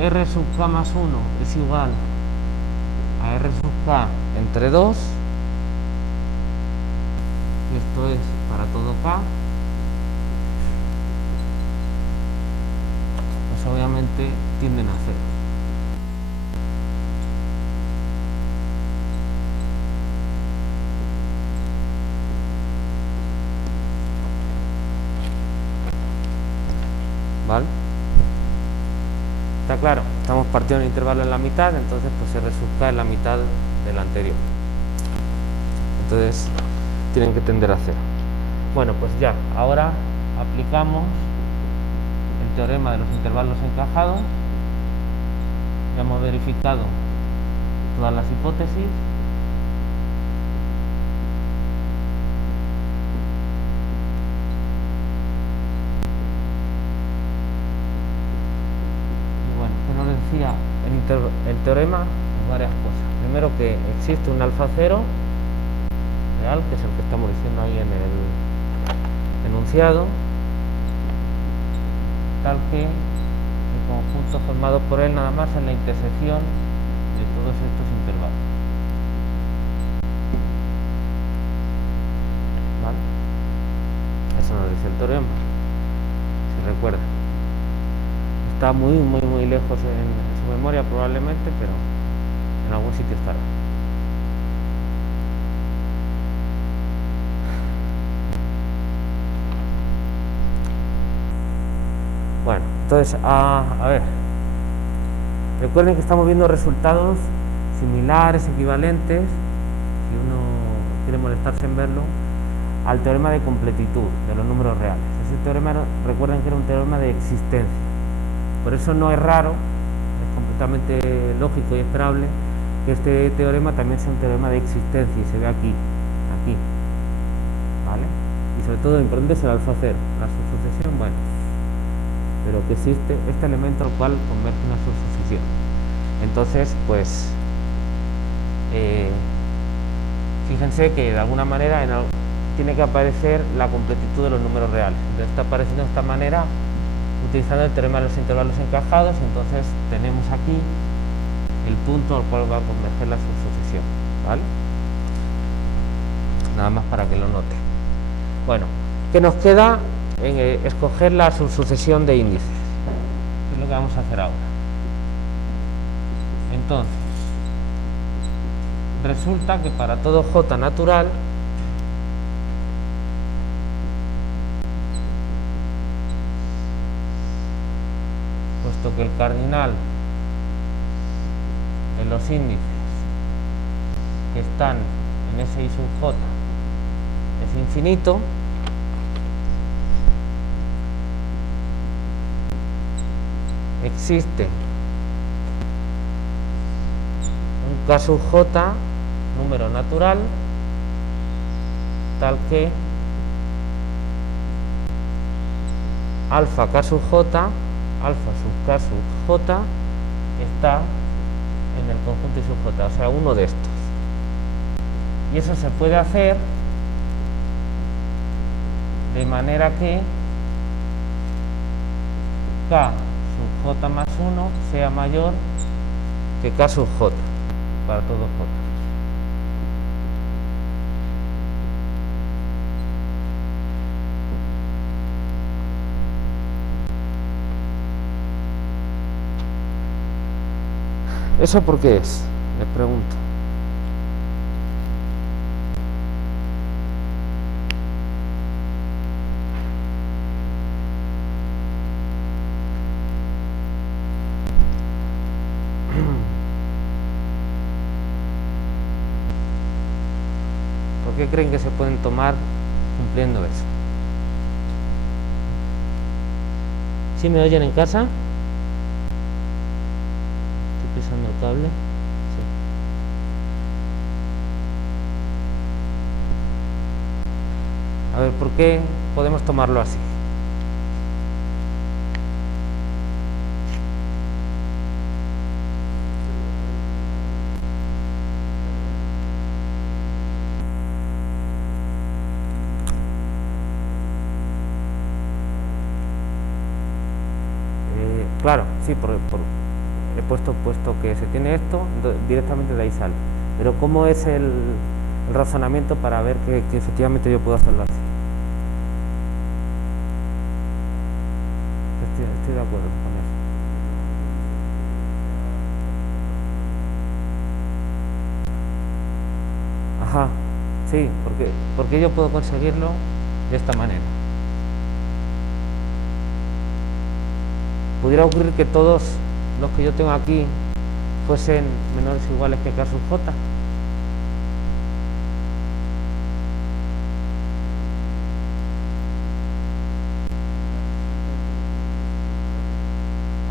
R sub k más 1 es igual a R sub k entre 2, esto es para todo k, pues obviamente tienden a 0. ¿Vale? Está claro, estamos partiendo el intervalo en la mitad, entonces pues R sub k es la mitad del anterior, entonces tienen que tender a 0. Bueno, pues ya, ahora aplicamos el teorema de los intervalos encajados. Ya hemos verificado todas las hipótesis. El teorema, varias cosas. Primero, que existe un alfa cero real, que es el que estamos diciendo ahí en el enunciado, tal que el conjunto formado por él nada más es la intersección de todos estos intervalos. ¿Vale? Eso nos dice el teorema, si recuerdan. Está muy lejos en su memoria probablemente, pero en algún sitio estará. Bueno, entonces, a ver, recuerden que estamos viendo resultados similares, equivalentes, si uno quiere molestarse en verlo, al teorema de completitud de los números reales. Ese teorema, recuerden que era un teorema de existencia. Por eso no es raro, es completamente lógico y esperable que este teorema también sea un teorema de existencia, y se ve aquí, ¿vale? Y sobre todo importante es el alfa cero, la subsucesión, bueno, pero que existe este elemento al cual converge una subsucesión. Entonces, pues, fíjense que de alguna manera tiene que aparecer la completitud de los números reales. Entonces está apareciendo de esta manera, utilizando el teorema de los intervalos encajados. Entonces tenemos aquí el punto al cual va a converger la subsucesión, ¿vale? Nada más para que lo noten. Bueno, ¿qué nos queda? Escoger la subsucesión de índices, que es lo que vamos a hacer ahora. Entonces, resulta que para todo J natural, puesto que el cardinal en los índices que están en ese I sub J es infinito, existe un K sub J, número natural, tal que alfa K sub J, alfa sub K sub J está en el conjunto I sub J, o sea, uno de estos. Y eso se puede hacer de manera que K sub J más 1 sea mayor que K sub J para todos J. ¿Eso por qué es? Les pregunto. ¿Por qué creen que se pueden tomar cumpliendo eso? ¿Sí me oyen en casa? Pisando el cable. Sí. A ver, ¿por qué podemos tomarlo así? Claro, sí, he puesto que se tiene esto, directamente de ahí sale. Pero ¿cómo es el razonamiento para ver que efectivamente yo puedo hacerlo así? Estoy de acuerdo con eso. Ajá, sí, porque yo puedo conseguirlo de esta manera. Pudiera ocurrir que todos los que yo tengo aquí fuesen menores o iguales que K sub J.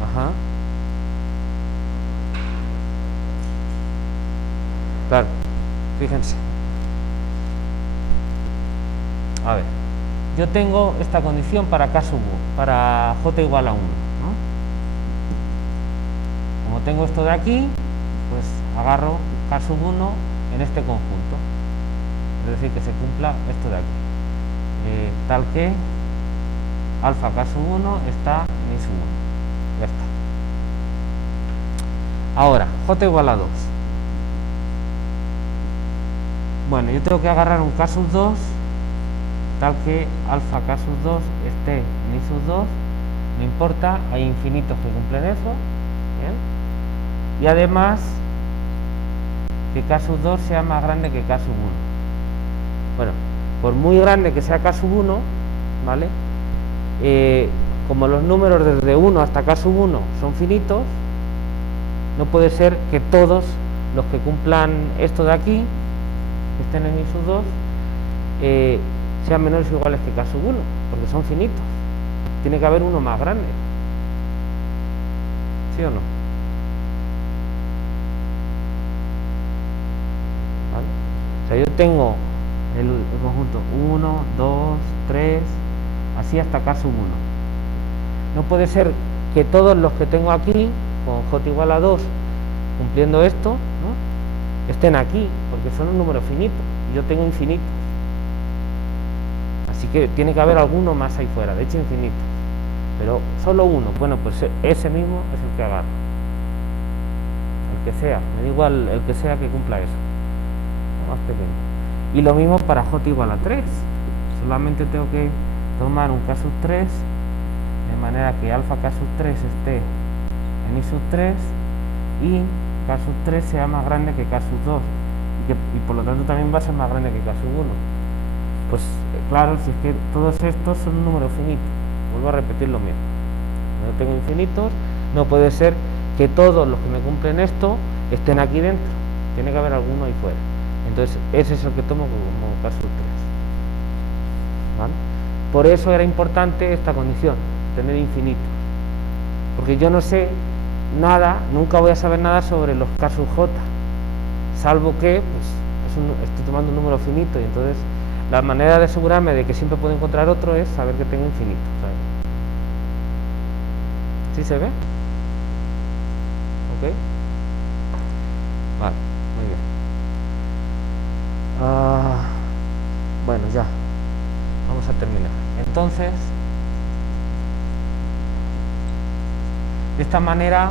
Ajá. Claro, fíjense. A ver, yo tengo esta condición para K sub 1, para J igual a 1. Como tengo esto de aquí, pues agarro K sub 1 en este conjunto, es decir, que se cumpla esto de aquí, tal que alfa K sub 1 está en I sub 1, ya está. Ahora, J igual a 2. Bueno, yo tengo que agarrar un K sub 2, tal que alfa K sub 2 esté en I sub 2, no importa, hay infinitos que cumplen eso, ¿bien? Y además que K sub 2 sea más grande que K sub 1. Bueno, por muy grande que sea K sub 1, ¿vale? Como los números desde 1 hasta K sub 1 son finitos, no puede ser que todos los que cumplan esto de aquí, que estén en I sub 2, sean menores o iguales que K sub 1, porque son finitos. Tiene que haber uno más grande. ¿Sí o no? ¿Vale? O sea, yo tengo el conjunto 1, 2, 3, así hasta K sub 1. No puede ser que todos los que tengo aquí, con J igual a 2, cumpliendo esto, ¿no?, estén aquí, porque son un número finito, y yo tengo infinitos. Así que tiene que haber alguno más ahí fuera, de hecho infinito. Pero solo uno, bueno, pues ese mismo es el que agarro. El que sea, me da igual el que sea que cumpla eso, más pequeño. Y lo mismo para J igual a 3. Solamente tengo que tomar un K sub 3, de manera que alfa K sub 3 esté en I sub 3 y K sub 3 sea más grande que K sub 2. Y por lo tanto también va a ser más grande que K sub 1. Pues claro, si es que todos estos son un número finito. Vuelvo a repetir lo mismo. No tengo infinitos, no puede ser que todos los que me cumplen esto estén aquí dentro. Tiene que haber alguno ahí fuera. Entonces ese es el que tomo como K sub 3. ¿vale? Por eso era importante esta condición, tener infinitos, porque yo no sé nada, nunca voy a saber nada sobre los K sub j, salvo que pues, estoy tomando un número finito, y entonces la manera de asegurarme de que siempre puedo encontrar otro es saber que tengo infinitos, ¿sabes? ¿Sí se ve? ¿Ok? Vale, muy bien. Bueno, ya vamos a terminar. Entonces, de esta manera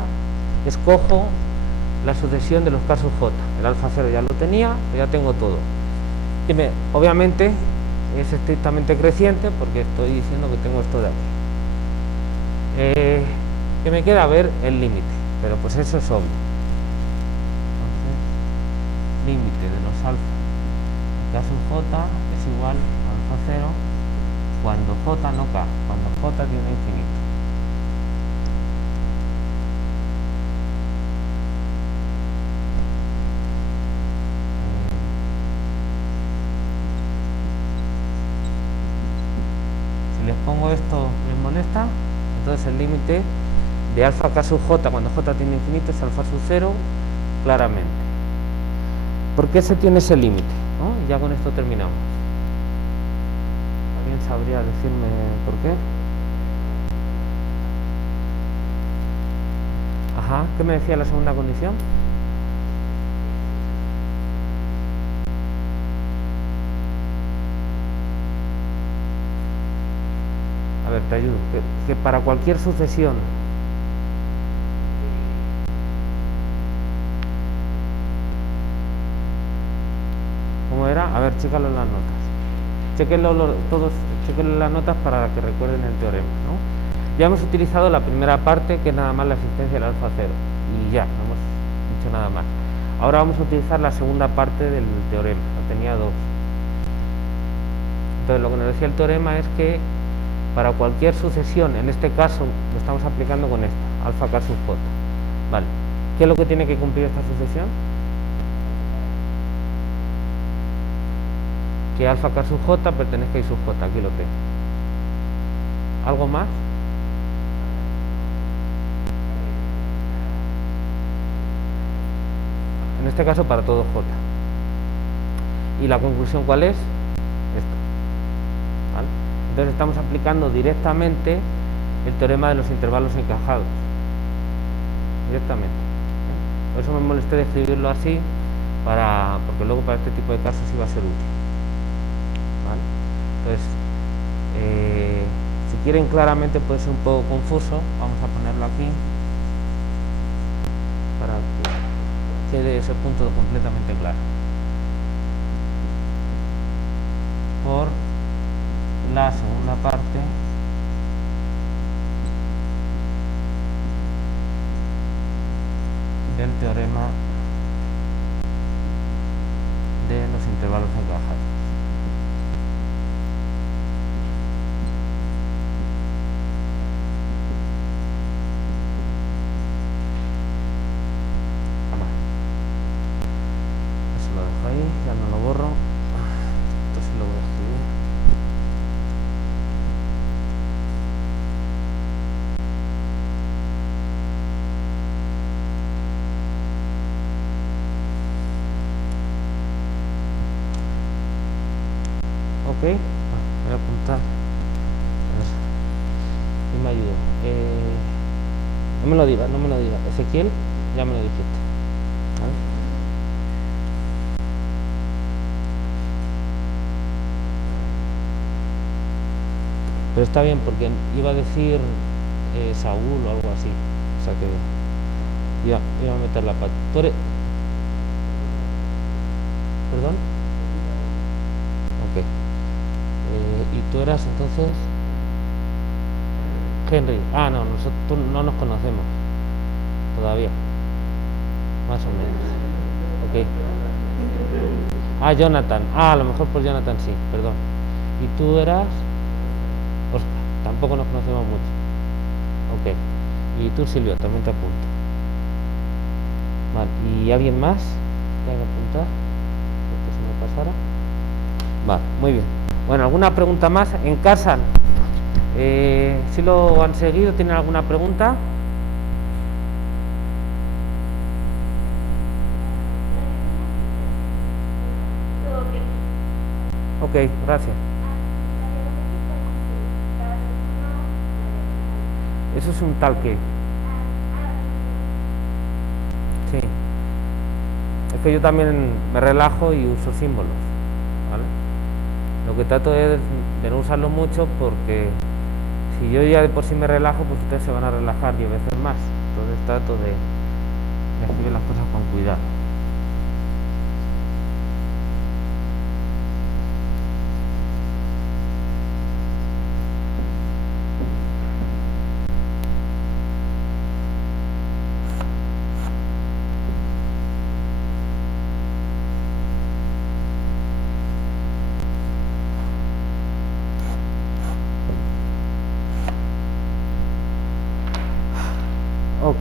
escojo la sucesión de los K sub j. El alfa 0 ya lo tenía, ya tengo todo. Y obviamente es estrictamente creciente porque estoy diciendo que tengo esto de aquí. Que me queda ver el límite, pero pues eso es obvio. Entonces, límite de los alfa K sub j es igual a alfa 0 cuando j no k, cuando j tiene infinito. Si les pongo esto, ¿les molesta? Entonces el límite de alfa k sub j cuando j tiene infinito es alfa sub 0, claramente. ¿Por qué se tiene ese límite? ¿No? Y ya con esto terminamos. ¿Alguien sabría decirme por qué? Ajá, ¿qué me decía la segunda condición? A ver, te ayudo. Que para cualquier sucesión ¿cómo era? A ver, chécalo en las notas. Todos chequenlo en las notas para que recuerden el teorema, ¿no? Ya hemos utilizado la primera parte, que es nada más la existencia del alfa 0, y ya, no hemos dicho nada más. Ahora vamos a utilizar la segunda parte del teorema, tenía dos. Entonces lo que nos decía el teorema es que para cualquier sucesión, en este caso lo estamos aplicando con esta, alfa k sub j. Vale, ¿qué es lo que tiene que cumplir esta sucesión? Que alfa k sub j pertenezca a I sub j, aquí lo tengo. ¿Algo más? En este caso para todo j. ¿Y la conclusión cuál es? Esta. ¿Vale? Entonces estamos aplicando directamente el teorema de los intervalos encajados. Directamente. Por eso me molesté de escribirlo así, porque luego para este tipo de casos iba a ser útil. ¿Vale? Entonces, si quieren claramente puede ser un poco confuso, vamos a ponerlo aquí para que quede ese punto completamente claro. Por la segunda parte del teorema de los intervalos encajados. Ya no lo borro, esto sí lo voy a escribir. Ok, voy a apuntar. A ver, ¿quién me ayudó? No me lo digas, no me lo digas. Ezequiel, ya me lo dijiste. ¿Vale? Pero está bien porque iba a decir Saúl o algo así, o sea que iba a meter la pata. ¿Tú eres? ¿Perdón? Ok. ¿Y tú eras entonces? Henry. Ah, no, nosotros no nos conocemos todavía, más o menos. Ok. Ah, Jonathan. Ah, a lo mejor por Jonathan sí, perdón. ¿Y tú eras? Oscar, tampoco nos conocemos mucho. Ok. Y tú, Silvio, también te apunto. Vale. ¿Y alguien más que haga apuntar? Que se me pasara. Vale, muy bien. Bueno, ¿alguna pregunta más? En casa, si lo han seguido, ¿tienen alguna pregunta? Ok, gracias. Eso es un tal que. Sí. Es que yo también me relajo y uso símbolos, ¿vale? Lo que trato es de no usarlo mucho, porque si yo ya de por sí me relajo, pues ustedes se van a relajar 10 veces más. Entonces trato de escribir las cosas con cuidado. Ok.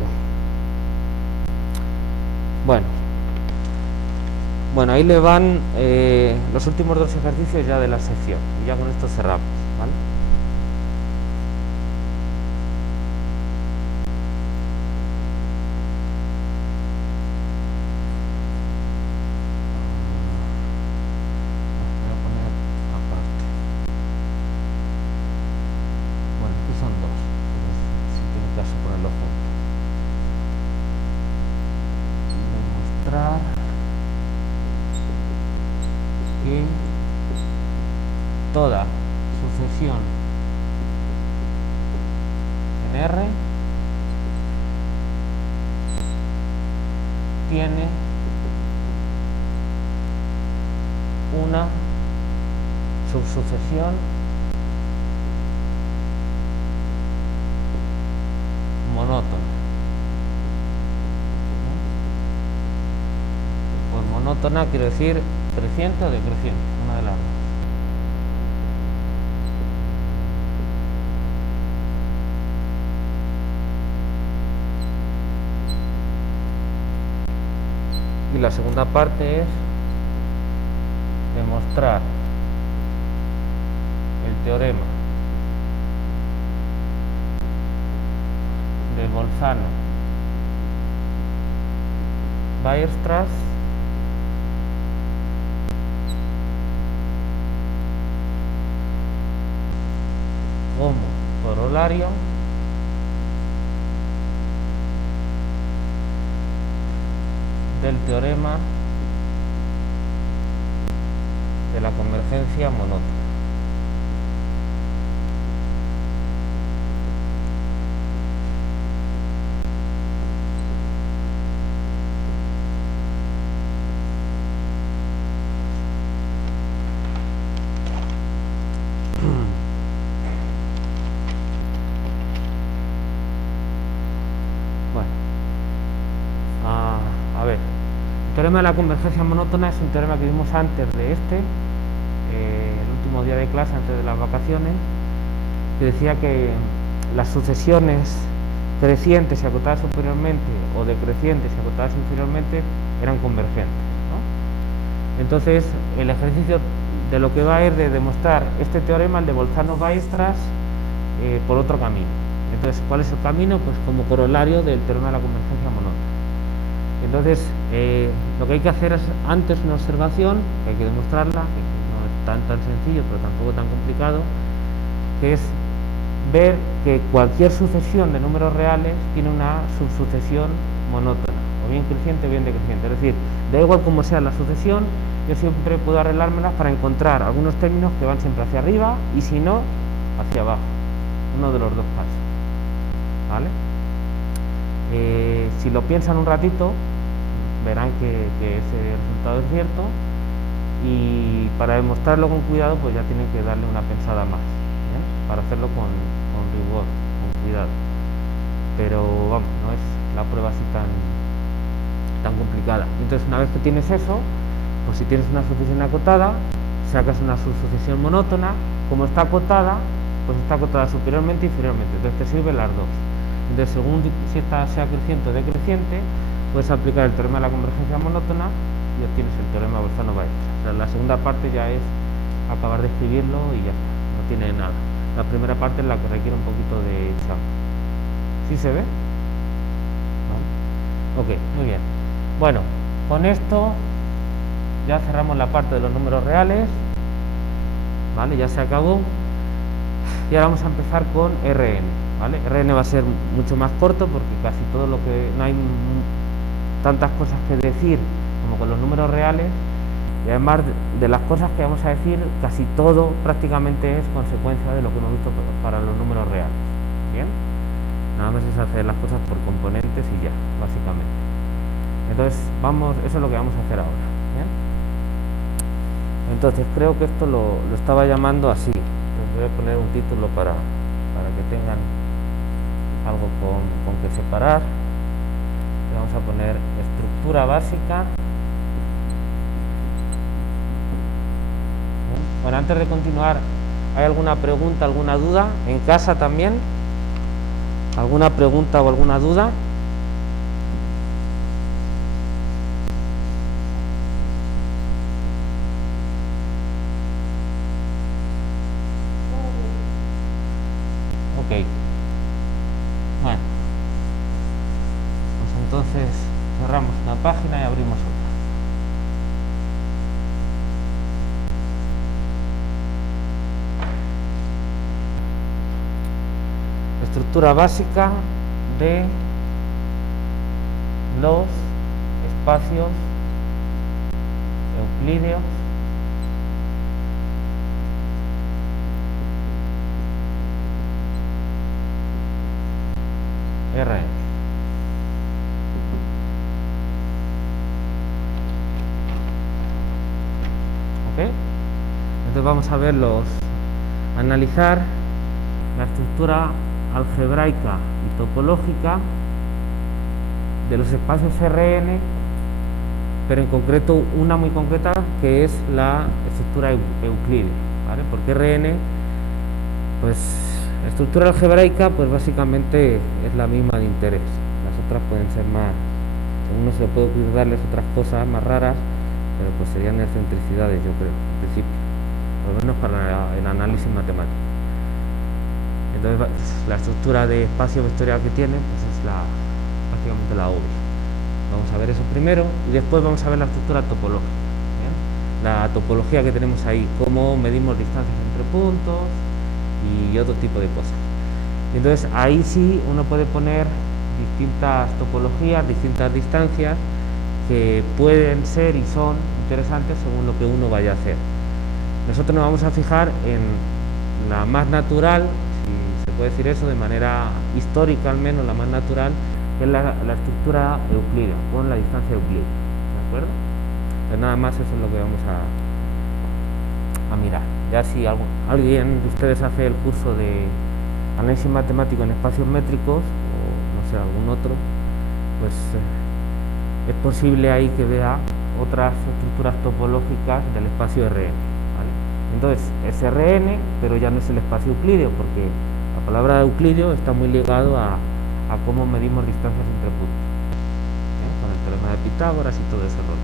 Bueno, ahí le van los últimos 2 ejercicios ya de la sección. Y ya con esto cerramos, ¿vale? Voy a poner aparte. Bueno, aquí son 2. Si tiene caso ponerlo junto. Demostrar que toda sucesión en R tiene una subsucesión monótona. Por monótona quiero decir creciente o decreciente, una de las dos. Y la segunda parte es demostrar el teorema de Bolzano-Weierstrass como corolario del teorema de la convergencia monótona. El teorema de la convergencia monótona es un teorema que vimos antes de el último día de clase, antes de las vacaciones, que decía que las sucesiones crecientes y acotadas superiormente o decrecientes y acotadas inferiormente eran convergentes, ¿no? Entonces, el ejercicio de lo que va es de demostrar este teorema, el de Bolzano-Weierstrass, por otro camino. Entonces, ¿cuál es el camino? Pues como corolario del teorema de la convergencia monótona. Entonces, lo que hay que hacer es antes una observación, que hay que demostrarla, que no es tan sencillo, pero tampoco tan complicado, que es ver que cualquier sucesión de números reales tiene una subsucesión monótona, o bien creciente o bien decreciente. Es decir, da igual cómo sea la sucesión, yo siempre puedo arreglármelas para encontrar algunos términos que van siempre hacia arriba y si no, hacia abajo. Uno de los dos casos, ¿vale? Si lo piensan un ratito, verán que ese resultado es cierto, y para demostrarlo con cuidado pues ya tienen que darle una pensada más, ¿bien? Para hacerlo con rigor, con cuidado, pero vamos, no es la prueba así tan complicada. Entonces, una vez que tienes eso, pues si tienes una sucesión acotada, sacas una subsucesión monótona. Como está acotada, pues está acotada superiormente e inferiormente, entonces te sirven las dos. Entonces, según si esta sea creciente o decreciente, puedes aplicar el teorema de la convergencia monótona y obtienes el teorema Bolzano-Weierstrass. O sea, la segunda parte ya es acabar de escribirlo y ya está, no tiene nada. La primera parte es la que requiere un poquito de chamba. ¿Sí se ve? ¿Vale? Ok, muy bien. Bueno, con esto ya cerramos la parte de los números reales. ¿Vale? Ya se acabó. Y ahora vamos a empezar con Rn. ¿Vale? Rn va a ser mucho más corto porque casi todo lo que... no hay tantas cosas que decir como con los números reales. Y además de las cosas que vamos a decir, casi todo prácticamente es consecuencia de lo que hemos visto para los números reales. ¿Bien? Nada más es hacer las cosas por componentes y ya, básicamente. Entonces, eso es lo que vamos a hacer ahora. ¿Bien? Entonces, creo que esto lo estaba llamando así. Entonces, voy a poner un título para que tengan algo con que separar. Le vamos a poner estructura básica. Bueno, antes de continuar, ¿hay alguna pregunta, alguna duda? ¿En casa también? ¿Alguna pregunta o alguna duda? Ok. Bueno. Pues entonces cerramos una página y abrimos otra. Estructura básica de los espacios euclídeos Rn. ¿Ok? Entonces vamos a analizar la estructura algebraica y topológica de los espacios Rn, pero en concreto una muy concreta que es la estructura euclídea, ¿vale? Porque Rn, pues estructura algebraica, pues básicamente es la misma de interés. Las otras pueden ser más, según no se puede ocurrir darles otras cosas más raras, pero pues serían excentricidades, yo creo, en principio, por lo menos para el análisis matemático. Entonces, la estructura de espacio vectorial que tiene, pues es prácticamente la obvia. Vamos a ver eso primero y después vamos a ver la estructura topológica. ¿Bien? La topología que tenemos ahí, cómo medimos distancias entre puntos y otro tipo de cosas. Entonces, ahí sí uno puede poner distintas topologías, distintas distancias que pueden ser y son interesantes según lo que uno vaya a hacer. Nosotros nos vamos a fijar en la más natural, se puede decir eso de manera histórica, al menos la más natural, que es la estructura euclídea, con la distancia euclídea, ¿de acuerdo? Pues nada más eso es lo que vamos a mirar. Ya si alguien de ustedes hace el curso de análisis matemático en espacios métricos, o no sé, algún otro, pues es posible ahí que vea otras estructuras topológicas del espacio Rn, ¿vale? Entonces es Rn, pero ya no es el espacio euclídeo, porque la palabra euclídeo está muy ligado a cómo medimos distancias entre puntos, con el teorema de Pitágoras y todo ese rollo.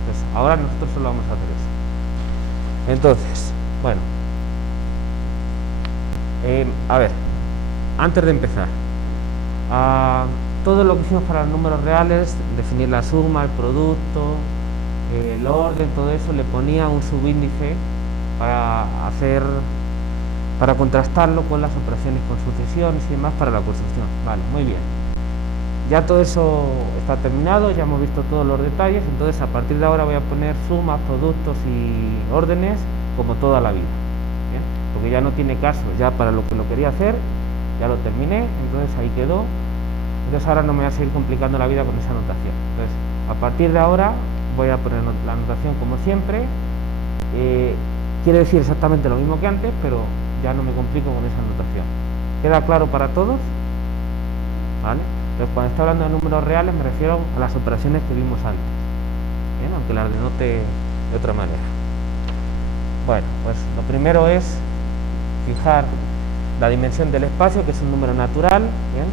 Entonces ahora nosotros solo vamos a hacer eso. Entonces, bueno, a ver, antes de empezar, todo lo que hicimos para los números reales, definir la suma, el producto, el orden, todo eso, le ponía un subíndice para contrastarlo con las operaciones con sucesiones y demás para la construcción. Vale, muy bien. Ya todo eso está terminado, ya hemos visto todos los detalles, entonces a partir de ahora voy a poner sumas, productos y órdenes como toda la vida. ¿Bien? Porque ya no tiene caso, ya para lo que lo quería hacer, ya lo terminé, entonces ahí quedó. Entonces ahora no me voy a seguir complicando la vida con esa notación. Entonces, a partir de ahora voy a poner la notación como siempre. Quiere decir exactamente lo mismo que antes, pero ya no me complico con esa notación. ¿Queda claro para todos? ¿Vale? Entonces, cuando estoy hablando de números reales me refiero a las operaciones que vimos antes. ¿Bien? Aunque las denote de otra manera. Bueno, pues lo primero es fijar la dimensión del espacio, que es un número natural. ¿Bien?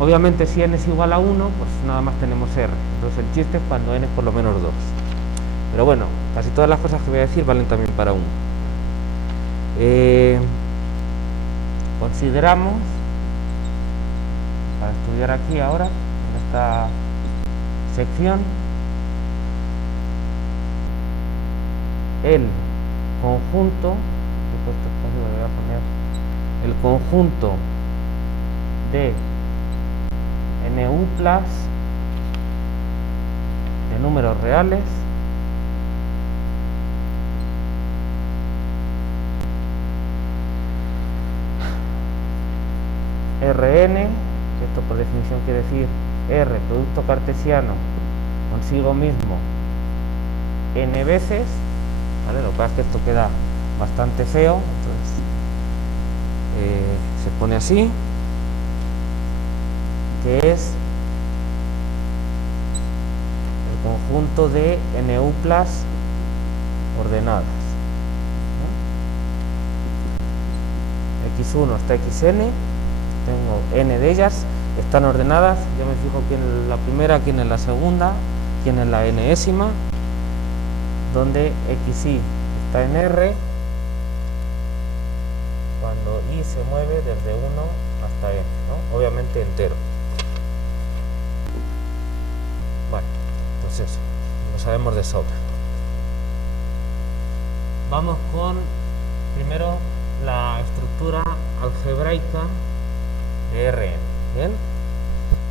Obviamente si n es igual a 1, pues nada más tenemos r. Entonces el chiste es cuando n es por lo menos 2. Pero bueno, casi todas las cosas que voy a decir valen también para 1. Consideramos, para estudiar aquí ahora, en esta sección, el conjunto, que he puesto espacio, le voy a poner el conjunto de NU+ de números reales Rn, que esto por definición quiere decir R, producto cartesiano consigo mismo n veces, ¿vale? Lo que pasa es que esto queda bastante feo, entonces se pone así, que es el conjunto de NU+ ordenadas, ¿no? X1 hasta Xn, tengo n de ellas, están ordenadas, yo me fijo quién es la primera, quién es la segunda, quién es la enésima, donde xi está en R, cuando i se mueve desde 1 hasta n, ¿no? Obviamente entero. Bueno, pues eso, lo sabemos de sobra. Vamos con primero la estructura algebraica de Rn. Bien,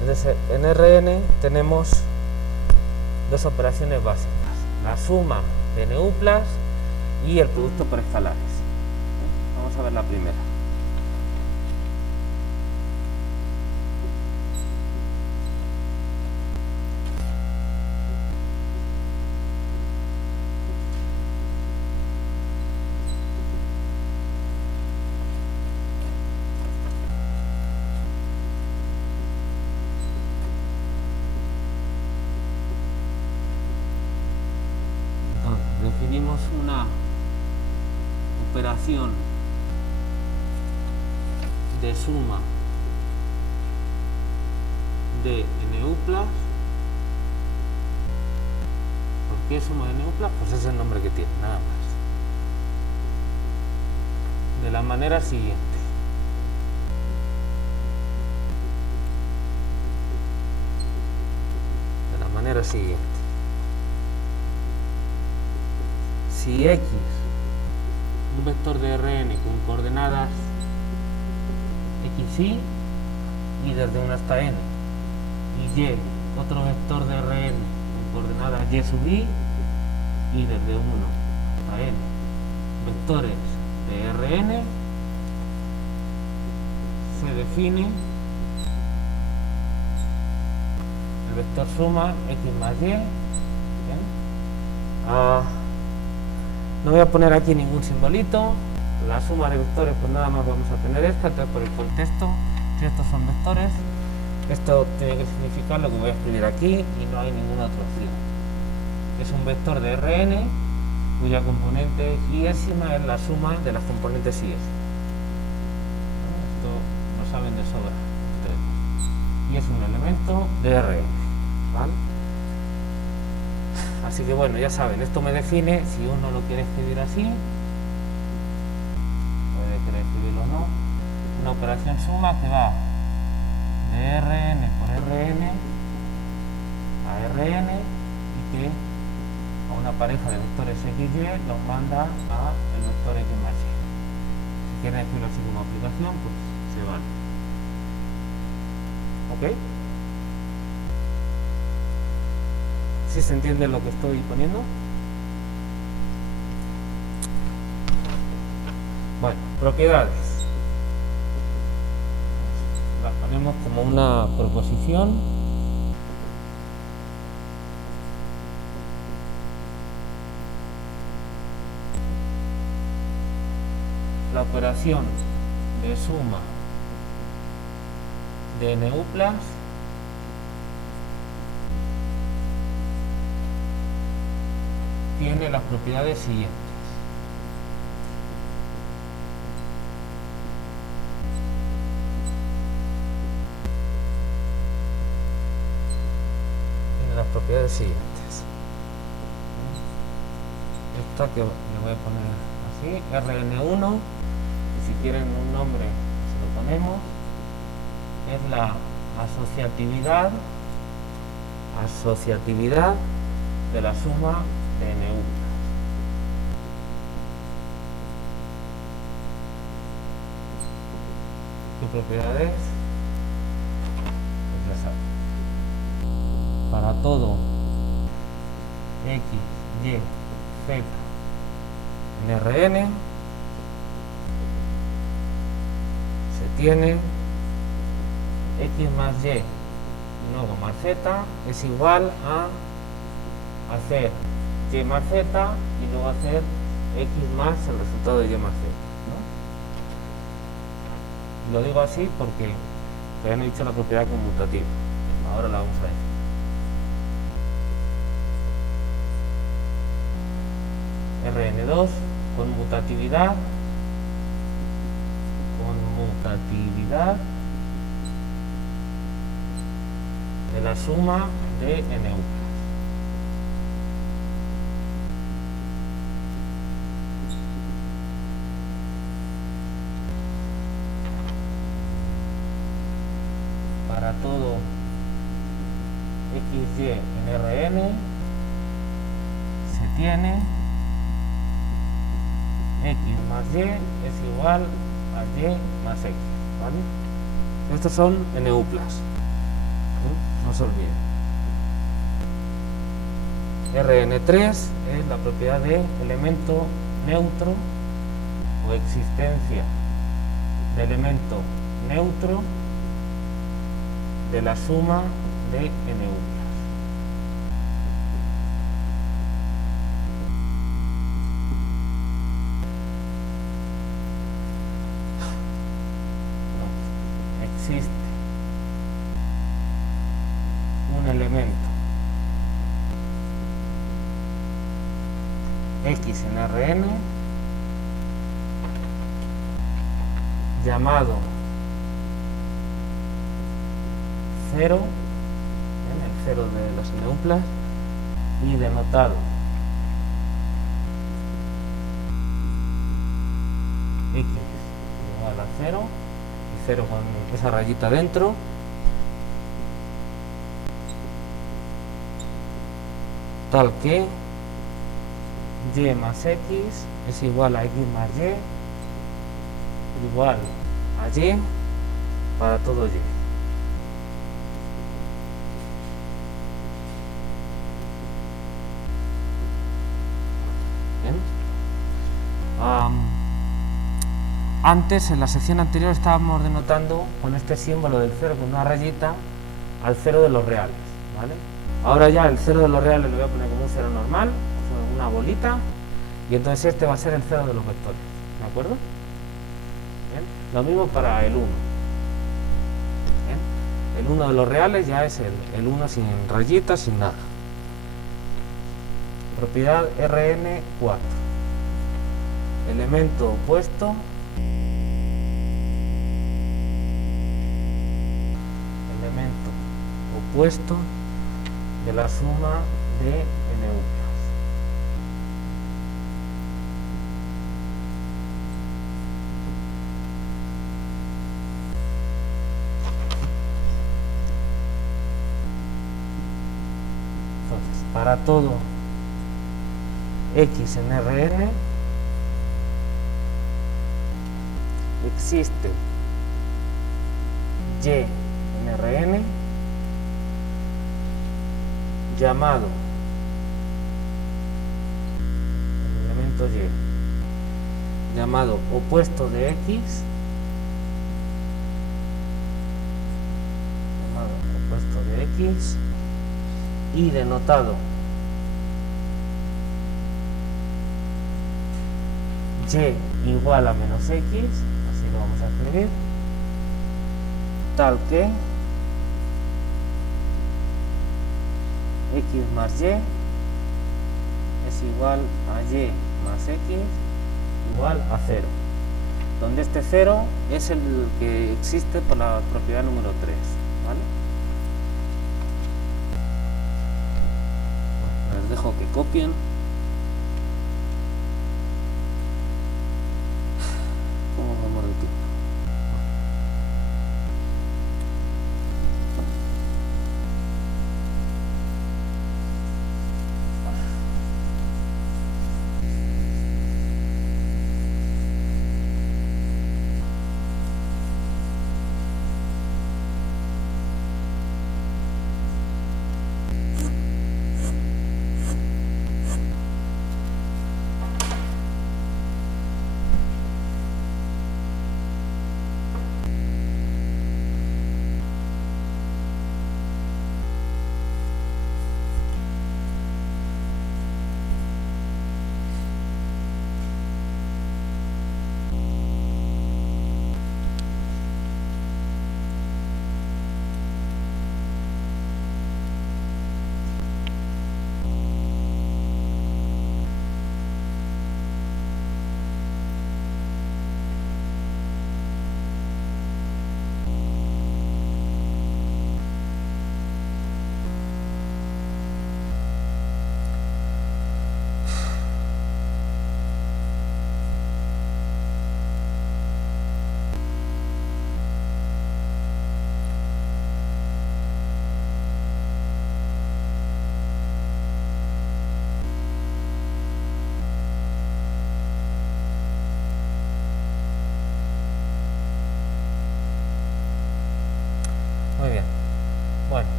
entonces en Rn tenemos dos operaciones básicas: la suma de NU+ y el producto por escalares. Vamos a ver la primera. Definimos una operación de suma de NU+. ¿Por qué suma de NU+? Pues es el nombre que tiene, nada más. De la manera siguiente. Si X, un vector de Rn con coordenadas xi y desde 1 hasta n, y Y, otro vector de Rn con coordenadas y sub i y desde 1 hasta n, vectores de Rn, se define el vector suma x más y. No voy a poner aquí ningún simbolito. La suma de vectores, pues nada más vamos a tener esta. Entonces, por el contexto, si estos son vectores, esto tiene que significar lo que voy a escribir aquí y no hay ninguna otra opción. Es un vector de Rn cuya componente iésima es la suma de las componentes ies. Esto lo saben de sobra ustedes. Y es un elemento de Rn, ¿vale? Así que bueno, ya saben, esto me define, si uno lo quiere escribir así, puede querer escribirlo o no, una operación suma que va de Rn por Rn a Rn y que a una pareja de vectores xy los manda a el vector x más y. Si quieren escribirlo así como aplicación, pues se vale. ¿Ok? ¿Sí se entiende lo que estoy poniendo? Bueno, propiedades. Las ponemos como una proposición. La operación de suma de NU+ tiene las propiedades siguientes. Tiene las propiedades siguientes. Esta que le voy a poner así. ¿sí? Rn1, y si quieren un nombre se lo ponemos, es la asociatividad de la suma de NU. ¿Qué propiedades? Pues ya saben. Para todo X, Y, Z en Rn se tiene X más Y y luego más Z es igual a hacer Y más Z y luego hacer X más el resultado de Y más Z, ¿no? Lo digo así porque todavía no he dicho la propiedad conmutativa, ahora la vamos a decir. Rn2, conmutatividad de la suma de NU. Para todo XY en Rn se tiene X más Y es igual a Y más X, ¿vale? Estos son NU+, no se olviden. Rn3 es la propiedad de elemento neutro o existencia de elemento neutro de la suma de NU+. Existe un elemento X en Rn llamado 0, el 0 de las NU+, y denotado X igual a 0, y 0 con esa rayita dentro, tal que Y más X es igual a X más Y igual a Y para todo Y. Bien. Antes, en la sección anterior, estábamos denotando con este símbolo del 0 con una rayita al 0 de los reales, ¿vale? Ahora ya el 0 de los reales lo voy a poner como un 0 normal, una bolita, y entonces este va a ser el 0 de los vectores, ¿de acuerdo? Bien. Lo mismo para el 1. Bien. El 1 de los reales ya es el 1 sin rayitas, sin nada. Propiedad Rn4. Elemento opuesto. Elemento opuesto de la suma de NU+. Entonces, para todo X en Rn existe Y en Rn llamado el elemento Y llamado opuesto de X, llamado opuesto de X, y denotado Y igual a menos X, así lo vamos a escribir, tal que X más Y es igual a Y más X igual a 0, donde este 0 es el que existe por la propiedad número 3, ¿vale? Bueno, les dejo que copien.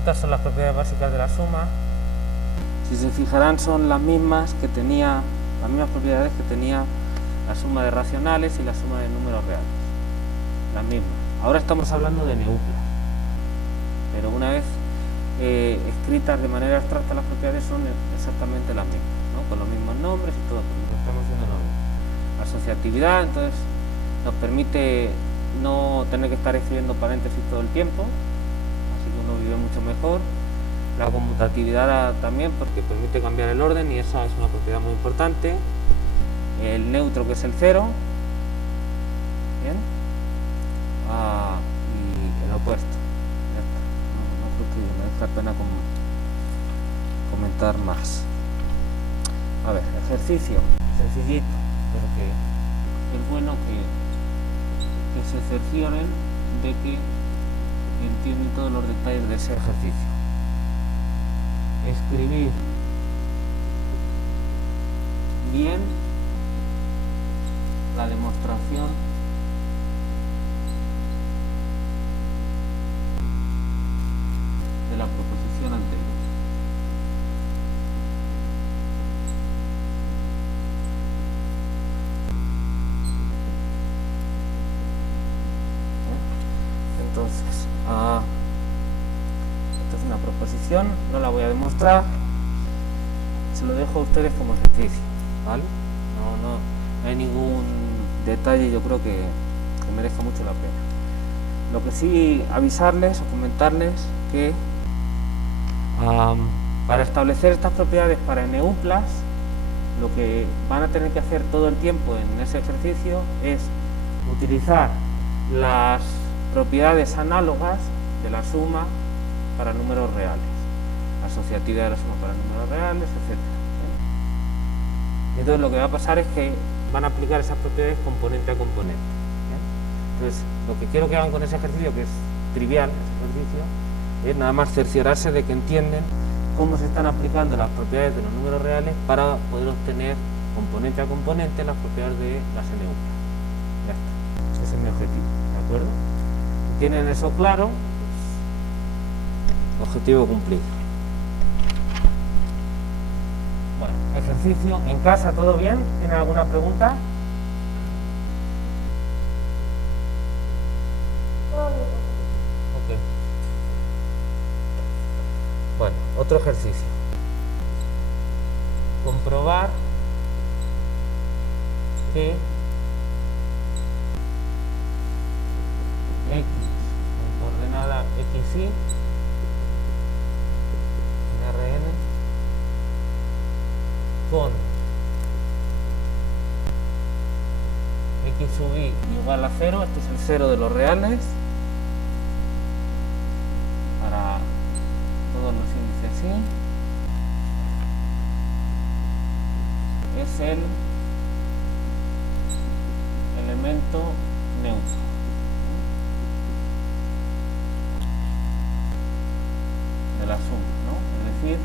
estas son las propiedades básicas de la suma. Si se fijarán, son las mismas propiedades que tenía la suma de racionales y la suma de números reales. Las mismas. Ahora estamos hablando de neuplas, pero una vez escritas de manera abstracta, las propiedades son exactamente las mismas, ¿no? Con los mismos nombres y todo, porque estamos haciendo lo mismo. La asociatividad, entonces, nos permite no tener que estar escribiendo paréntesis todo el tiempo, así que uno vive mucho mejor. La conmutatividad también, porque permite cambiar el orden y esa es una propiedad muy importante. El neutro, que es el cero, bien, y el opuesto. Ya está. No creo que merezca la pena comentar más. A ver, ejercicio, sencillito, pero que es bueno que se cercioren de que entienden todos los detalles de ese ejercicio. Escribir bien la demostración de la proposición anterior. Entonces, esta es una proposición, no la voy a demostrar, se lo dejo a ustedes como ejercicio, ¿vale? No hay ningún detalle, yo creo que merezca mucho la pena. Lo que sí, avisarles o comentarles que para establecer estas propiedades para neuplas, lo que van a tener que hacer todo el tiempo en ese ejercicio es utilizar las propiedades análogas de la suma para números reales, asociatividad de la suma para números reales, etc. Entonces lo que va a pasar es que van a aplicar esas propiedades componente a componente. Entonces lo que quiero que hagan con ese ejercicio, que es trivial, ese ejercicio, es nada más cerciorarse de que entienden cómo se están aplicando las propiedades de los números reales para poder obtener componente a componente las propiedades de las neuplas. Ya está, ese es mi objetivo, ¿de acuerdo? Si tienen eso claro, pues, objetivo cumplido. Bueno, ejercicio en casa, ¿todo bien? ¿Tienen alguna pregunta? Ok. Bueno, otro ejercicio. Comprobar que x con coordenada xy en Rn con x sub i igual a 0, este es el 0 de los reales para todos los índices y es el elemento neutro. De la suma, ¿no? Es decir,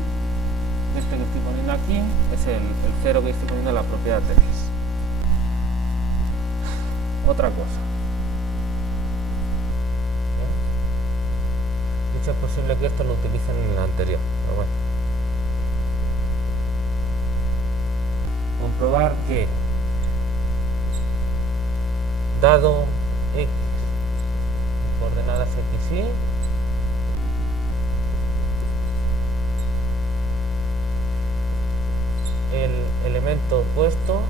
este que estoy poniendo aquí es el 0 que estoy poniendo en la propiedad 3. Otra cosa. ¿Bien? Dicho, es posible que esto lo utilicen en el anterior, pero bueno. Comprobar que dado x y coordenadas xy, el elemento opuesto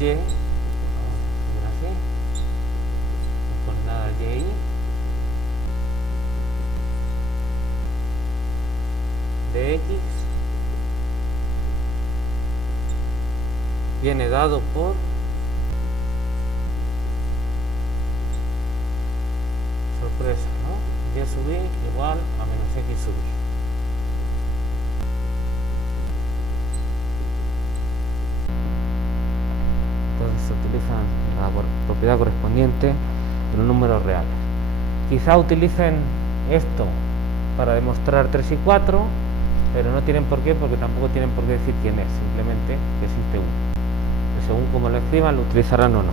y, vamos a hacer así, coordenada y de x viene dado por sorpresa, ¿no? Y sub i igual a menos x sub i. Entonces se utiliza la propiedad correspondiente de los números reales. Quizá utilicen esto para demostrar 3 y 4, pero no tienen por qué, porque tampoco tienen por qué decir quién es, simplemente que existe uno. según como lo escriban, lo utilizarán o no.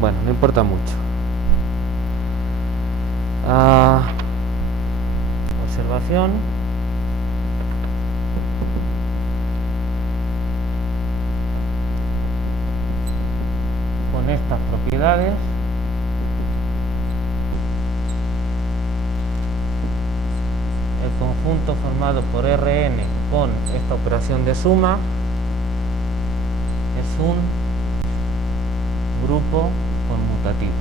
Bueno, no importa mucho. Observación. Con estas propiedades el conjunto formado por Rn con esta operación de suma es un grupo conmutativo.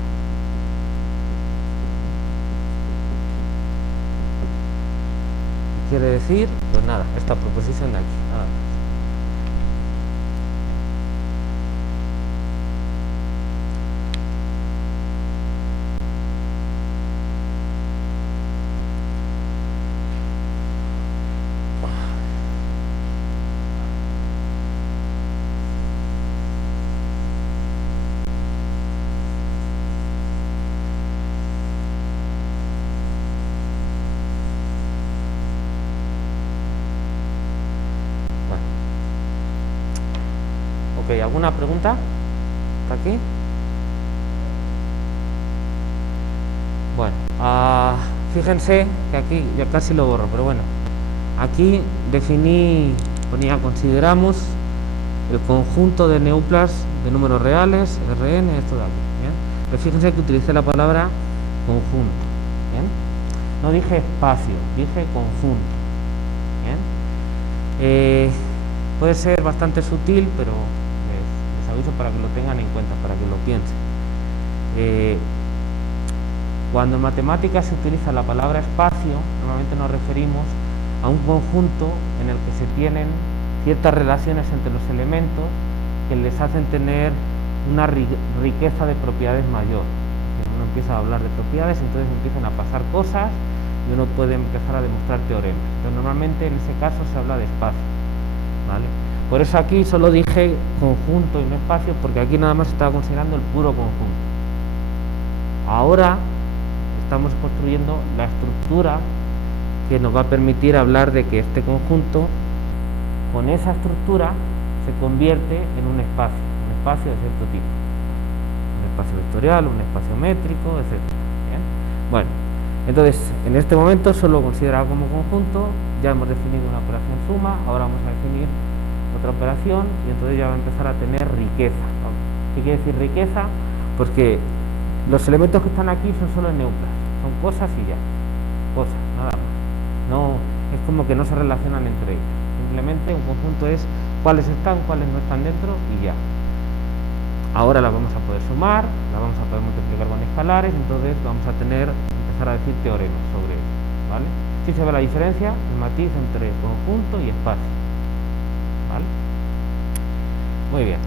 Quiere decir, pues nada, esta proposición de aquí, nada más. ¿Alguna pregunta? ¿Está aquí? Bueno, fíjense que aquí ya casi lo borro, pero bueno, aquí consideramos el conjunto de neuplas de números reales, Rn, esto de aquí, ¿bien? Pero fíjense que utilicé la palabra conjunto, ¿bien? No dije espacio, dije conjunto, ¿bien? Puede ser bastante sutil, pero aviso para que lo tengan en cuenta, para que lo piensen. Cuando en matemáticas se utiliza la palabra espacio, normalmente nos referimos a un conjunto en el que se tienen ciertas relaciones entre los elementos que les hacen tener una riqueza de propiedades mayor. Uno empieza a hablar de propiedades, entonces empiezan a pasar cosas y uno puede empezar a demostrar teoremas. Pero normalmente en ese caso se habla de espacio, ¿vale? Por eso aquí solo dije conjunto y no espacio, porque aquí nada más estaba considerando el puro conjunto. Ahora estamos construyendo la estructura que nos va a permitir hablar de que este conjunto, con esa estructura, se convierte en un espacio de cierto tipo. Un espacio vectorial, un espacio métrico, etc. ¿Bien? Bueno, entonces en este momento solo considerado como conjunto, ya hemos definido una operación suma, ahora vamos a definir otra operación y entonces ya va a empezar a tener riqueza. ¿Qué quiere decir riqueza? Porque los elementos que están aquí son solo neuplas, son cosas y ya, cosas, nada más. No, es como que no se relacionan entre ellos. Simplemente un conjunto es cuáles están, cuáles no están dentro y ya. Ahora las vamos a poder sumar, las vamos a poder multiplicar con escalares, entonces vamos a empezar a decir teoremas sobre ello, ¿vale? Sí se ve la diferencia, el matiz entre conjunto y espacio. ¿Vale? Muy bien.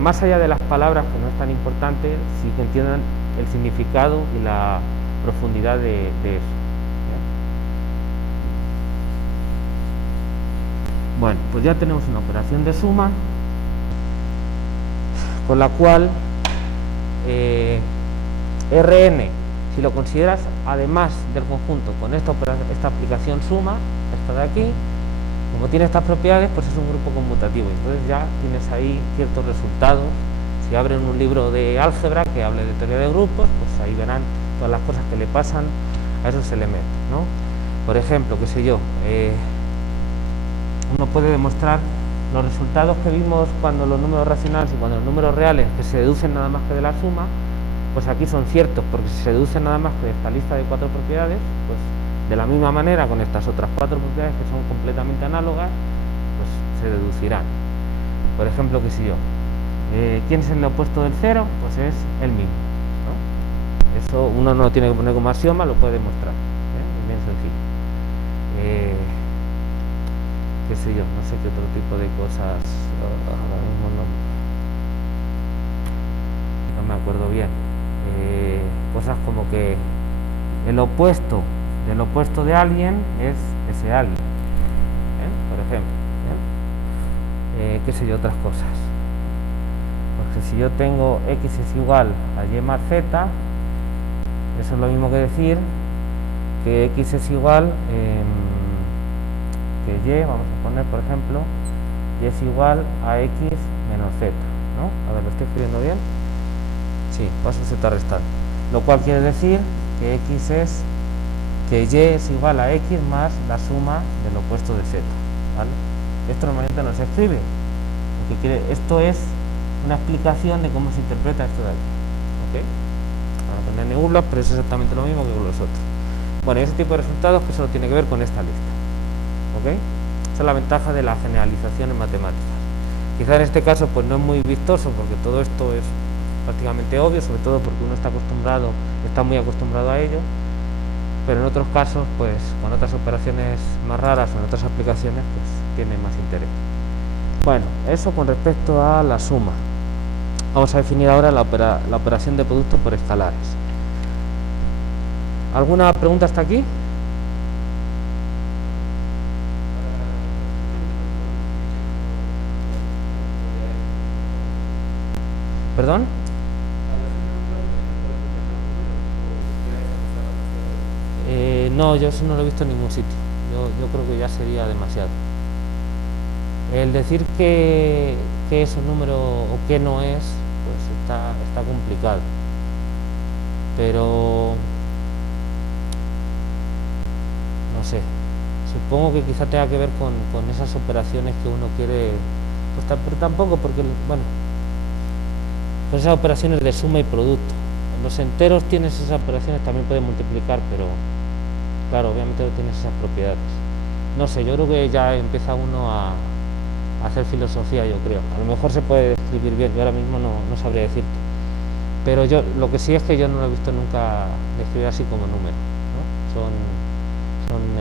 Más allá de las palabras, que no es tan importante, sí que entiendan el significado y la profundidad de eso. ¿Bien? Bueno, pues ya tenemos una operación de suma con la cual Rn, si lo consideras además del conjunto con esta aplicación suma, esta de aquí, como tiene estas propiedades, pues es un grupo conmutativo. Entonces ya tienes ahí ciertos resultados. Si abren un libro de álgebra que hable de teoría de grupos, pues ahí verán todas las cosas que le pasan a esos elementos, ¿no? Por ejemplo, qué sé yo, uno puede demostrar los resultados que vimos cuando los números racionales y cuando los números reales, que se deducen nada más que de la suma, pues aquí son ciertos, porque si se deducen nada más que de esta lista de 4 propiedades, pues de la misma manera, con estas otras 4 propiedades que son completamente análogas, pues se deducirán. Por ejemplo, qué sé yo, ¿quién es el opuesto del 0? Pues es el mismo, ¿no? Eso uno no lo tiene que poner como axioma, lo puede demostrar, es bien sencillo. Qué sé yo, no sé qué otro tipo de cosas, ahora mismo no me acuerdo bien. Cosas como que el opuesto del opuesto de alguien es ese alguien, por ejemplo, qué sé yo, otras cosas. Porque si yo tengo x es igual a y más z, eso es lo mismo que decir que x es igual que y, vamos a poner por ejemplo, y es igual a x z, ¿no? A ver, ¿lo estoy escribiendo bien? Sí, paso z restante. Lo cual quiere decir que y es igual a x más la suma del opuesto de z, ¿vale? Esto normalmente no se escribe, esto es una explicación de cómo se interpreta esto de aquí, ¿ok? Ahora poner neublas, pero es exactamente lo mismo que con los otros. Bueno, y ese tipo de resultados que solo tiene que ver con esta lista, ¿ok? Esa es la ventaja de la generalización en matemáticas. Quizá en este caso pues no es muy vistoso porque todo esto es prácticamente obvio, sobre todo porque uno está muy acostumbrado a ello, pero en otros casos, pues con otras operaciones más raras o en otras aplicaciones, pues tiene más interés. Bueno, eso con respecto a la suma. Vamos a definir ahora la operación de producto por escalares. ¿Alguna pregunta hasta aquí? ¿Perdón? No, yo eso no lo he visto en ningún sitio. Yo creo que ya sería demasiado. El decir que es un número o que no es, pues está complicado. Pero no sé. Supongo que quizá tenga que ver con esas operaciones que uno quiere, pues, pero tampoco, porque bueno, con esas operaciones de suma y producto. Los enteros tienes esas operaciones, también pueden multiplicar, pero claro, obviamente no tienes esas propiedades. No sé, yo creo que ya empieza uno a hacer filosofía, yo creo. A lo mejor se puede escribir bien, yo ahora mismo no sabría decirte. Pero yo lo que sí es que yo no lo he visto nunca escribir así como número, ¿no? Son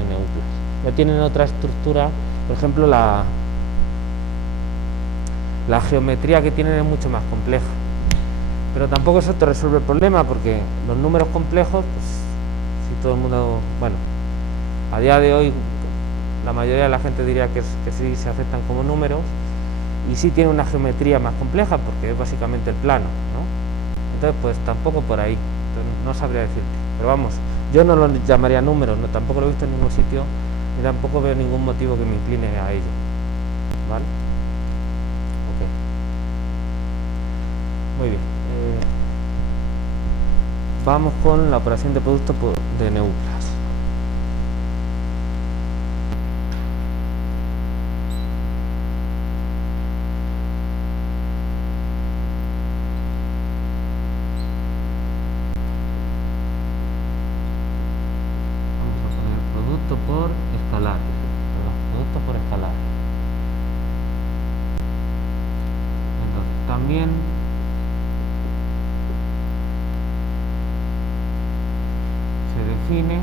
neuplas. Ya tienen otra estructura, por ejemplo, la geometría que tienen es mucho más compleja. Pero tampoco eso te resuelve el problema, porque los números complejos, pues si todo el mundo, bueno, a día de hoy la mayoría de la gente diría que sí se aceptan como números, y sí tiene una geometría más compleja porque es básicamente el plano, ¿no? Entonces pues tampoco por ahí. Entonces, no sabría decirte, pero vamos, yo no lo llamaría números, no, tampoco lo he visto en ningún sitio y tampoco veo ningún motivo que me incline a ello, ¿vale? Ok, muy bien. Vamos con la operación de producto de neuplas. Por escalares, producto por escalares. Entonces también se define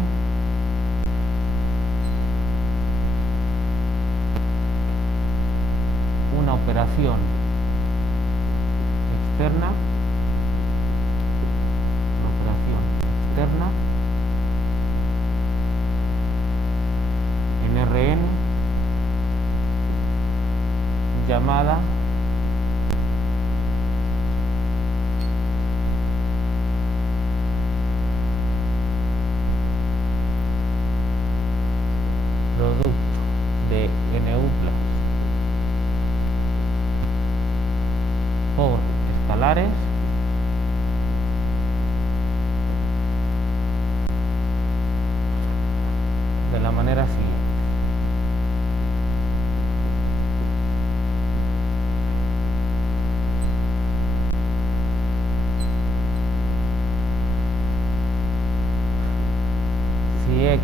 una operación externa, en Rn llamada producto de neuplas por escalares de la manera siguiente. Si x es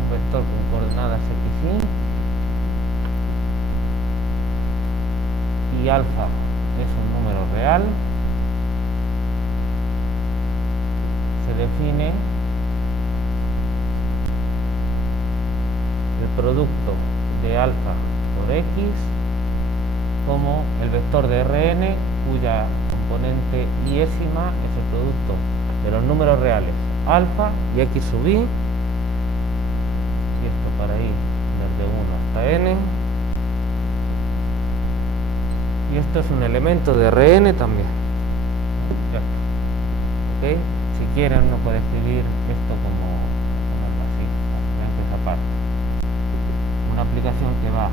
un vector con coordenadas x, y alfa es un número real, se define el producto de alfa por x como el vector de Rn cuya componente iésima es el producto de los números reales alfa y x sub i, y esto para ir desde 1 hasta n, y esto es un elemento de Rn también. Ya está. ¿Okay? Si quieren uno puede escribir esto como algo así, simplemente esa parte. Una aplicación que va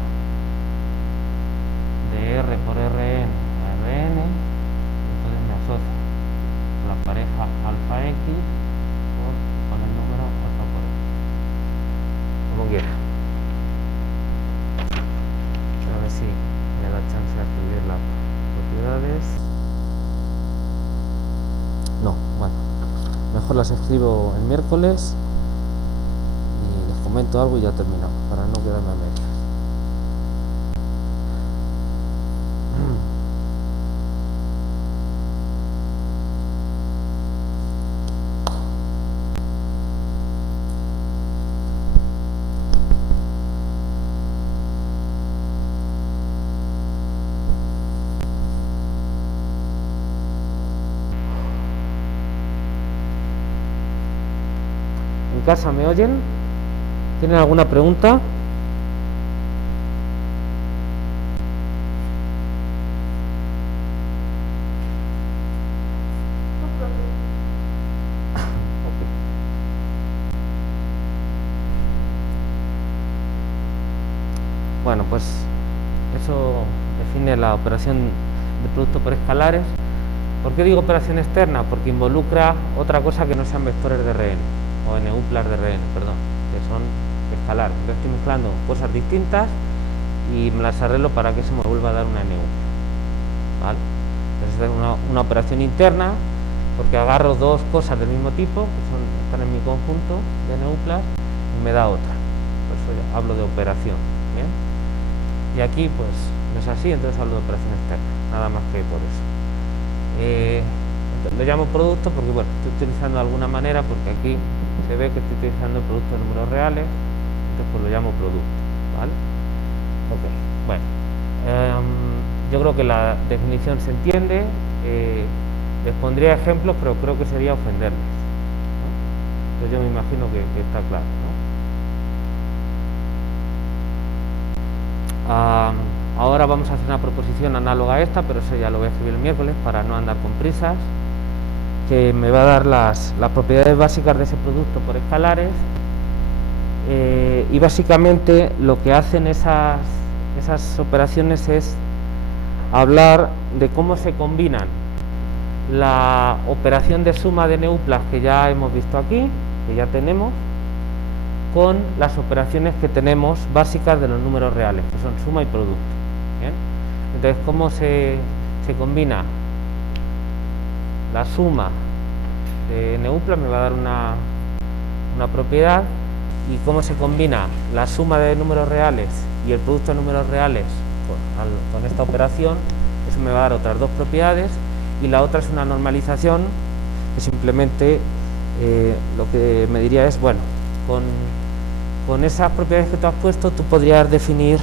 de R por Rn a mejor las escribo el miércoles y les comento algo y ya terminamos, para no quedarme a medias. ¿En casa me oyen? ¿Tienen alguna pregunta? Bueno, pues eso define la operación de producto por escalares. ¿Por qué digo operación externa? Porque involucra otra cosa que no sean vectores de Rn, o neuplas de Rn, perdón, que son escalares. Yo estoy mezclando cosas distintas y me las arreglo para que se me vuelva a dar una neupla, ¿vale? Entonces es una operación interna, porque agarro dos cosas del mismo tipo, que están en mi conjunto de neuplas, y me da otra. Por eso ya hablo de operación, ¿bien? Y aquí pues no es así, entonces hablo de operación externa, nada más que por eso. Lo llamo producto porque, bueno, estoy utilizando de alguna manera, porque aquí se ve que estoy utilizando el producto de números reales, entonces pues lo llamo producto, ¿vale? Ok, bueno, yo creo que la definición se entiende. Les pondría ejemplos, pero creo que sería ofenderles, ¿no? Entonces yo me imagino que está claro, ¿no? Ahora vamos a hacer una proposición análoga a esta, pero eso ya lo voy a escribir el miércoles para no andar con prisas, que me va a dar las propiedades básicas de ese producto por escalares, y básicamente lo que hacen esas operaciones es hablar de cómo se combinan la operación de suma de neuplas que ya hemos visto aquí, que ya tenemos, con las operaciones que tenemos básicas de los números reales, que son suma y producto. ¿Bien? Entonces, ¿cómo se combina la suma de neuplas? Me va a dar una propiedad. Y cómo se combina la suma de números reales y el producto de números reales con esta operación, eso me va a dar otras dos propiedades. Y la otra es una normalización, que simplemente lo que me diría es, bueno, con esas propiedades que tú has puesto, tú podrías definir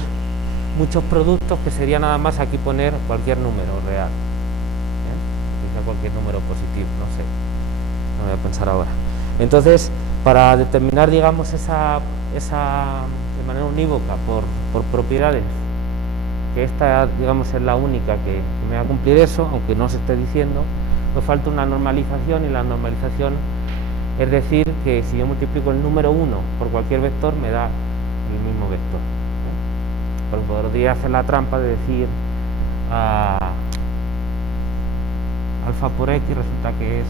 muchos productos, que sería nada más aquí poner cualquier número real, ¿bien? Quizá cualquier número positivo, no sé, no voy a pensar ahora. Entonces, para determinar, digamos, esa de manera unívoca por propiedades, que esta, digamos, es la única que me va a cumplir eso, aunque no se esté diciendo, pues falta una normalización, y la normalización es decir que si yo multiplico el número 1 por cualquier vector, me da el mismo vector, ¿eh? Porque podría hacer la trampa de decir alfa por x resulta que es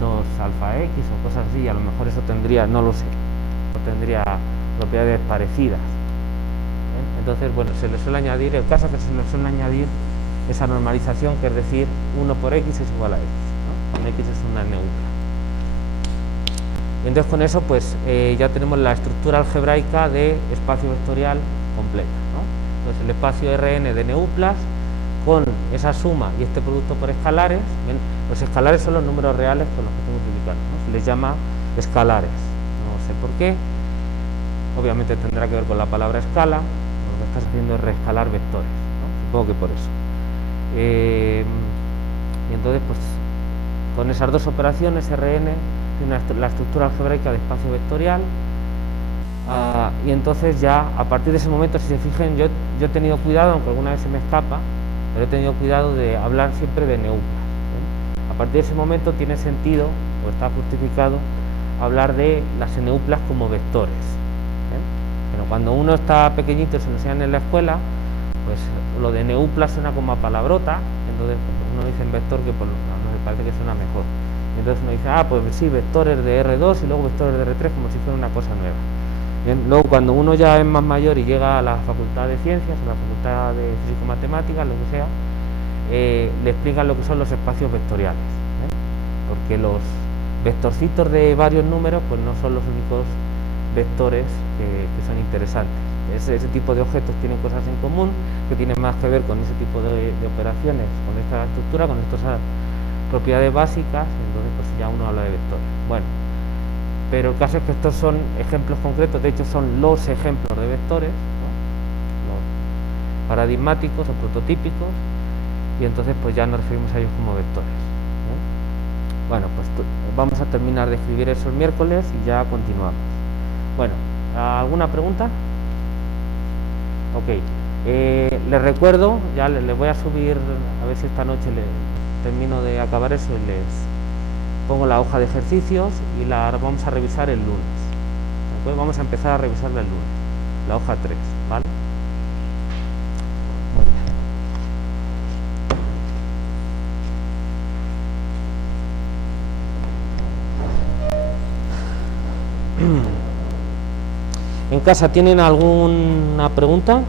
2 alfa x o cosas así, y a lo mejor eso tendría, no lo sé, o tendría propiedades parecidas. Entonces, bueno, se le suele añadir, el caso es que se le suele añadir esa normalización, que es decir, 1 por x es igual a x, ¿no? Con x es una neupla. Y entonces con eso pues ya tenemos la estructura algebraica de espacio vectorial completa, ¿no? Entonces el espacio Rn de neuplas con esa suma y este producto por escalares. ¿Ven? Los escalares son los números reales con los que estoy multiplicando, ¿no? Se les llama escalares, no sé por qué, obviamente tendrá que ver con la palabra escala. Lo que estás haciendo es reescalar vectores, ¿no? Supongo que por eso. Y entonces pues con esas dos operaciones Rn tiene la estructura algebraica de espacio vectorial, y entonces ya a partir de ese momento, si se fijan, yo he tenido cuidado, aunque alguna vez se me escapa, pero he tenido cuidado de hablar siempre de neuplas, ¿eh? A partir de ese momento tiene sentido, o está justificado, hablar de las neuplas como vectores, ¿eh? Pero cuando uno está pequeñito y se lo enseñan en la escuela, pues lo de neuplas suena como a palabrota, entonces uno dice en vector, que por lo menos me parece que suena mejor. Entonces uno dice, pues sí, vectores de R2 y luego vectores de R3, como si fuera una cosa nueva. Bien, luego cuando uno ya es más mayor y llega a la facultad de ciencias, o la facultad de físico-matemáticas, lo que sea, le explican lo que son los espacios vectoriales, ¿eh? Porque los vectorcitos de varios números pues no son los únicos vectores que son interesantes. Ese tipo de objetos tienen cosas en común que tienen más que ver con ese tipo de operaciones, con esta estructura, con estas propiedades básicas. Entonces pues ya uno habla de vectores. Bueno, pero el caso es que estos son ejemplos concretos, de hecho son los ejemplos de vectores, ¿no? Los paradigmáticos o prototípicos, y entonces pues ya nos referimos a ellos como vectores. Bueno, pues vamos a terminar de escribir eso el miércoles y ya continuamos. Bueno, ¿alguna pregunta? Ok, les recuerdo, ya les voy a subir, a ver si esta noche termino de acabar eso y les pongo la hoja de ejercicios y la vamos a revisar el lunes. Entonces vamos a empezar a revisarla el lunes, la hoja 3, ¿vale? ¿En casa tienen alguna pregunta?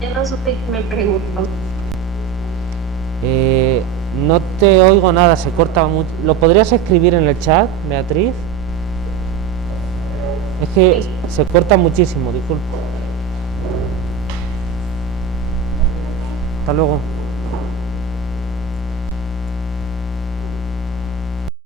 Ya no supe que me preguntó. No te oigo nada, se corta mucho. ¿Lo podrías escribir en el chat, Beatriz? Es que se corta muchísimo, disculpa. Hasta luego.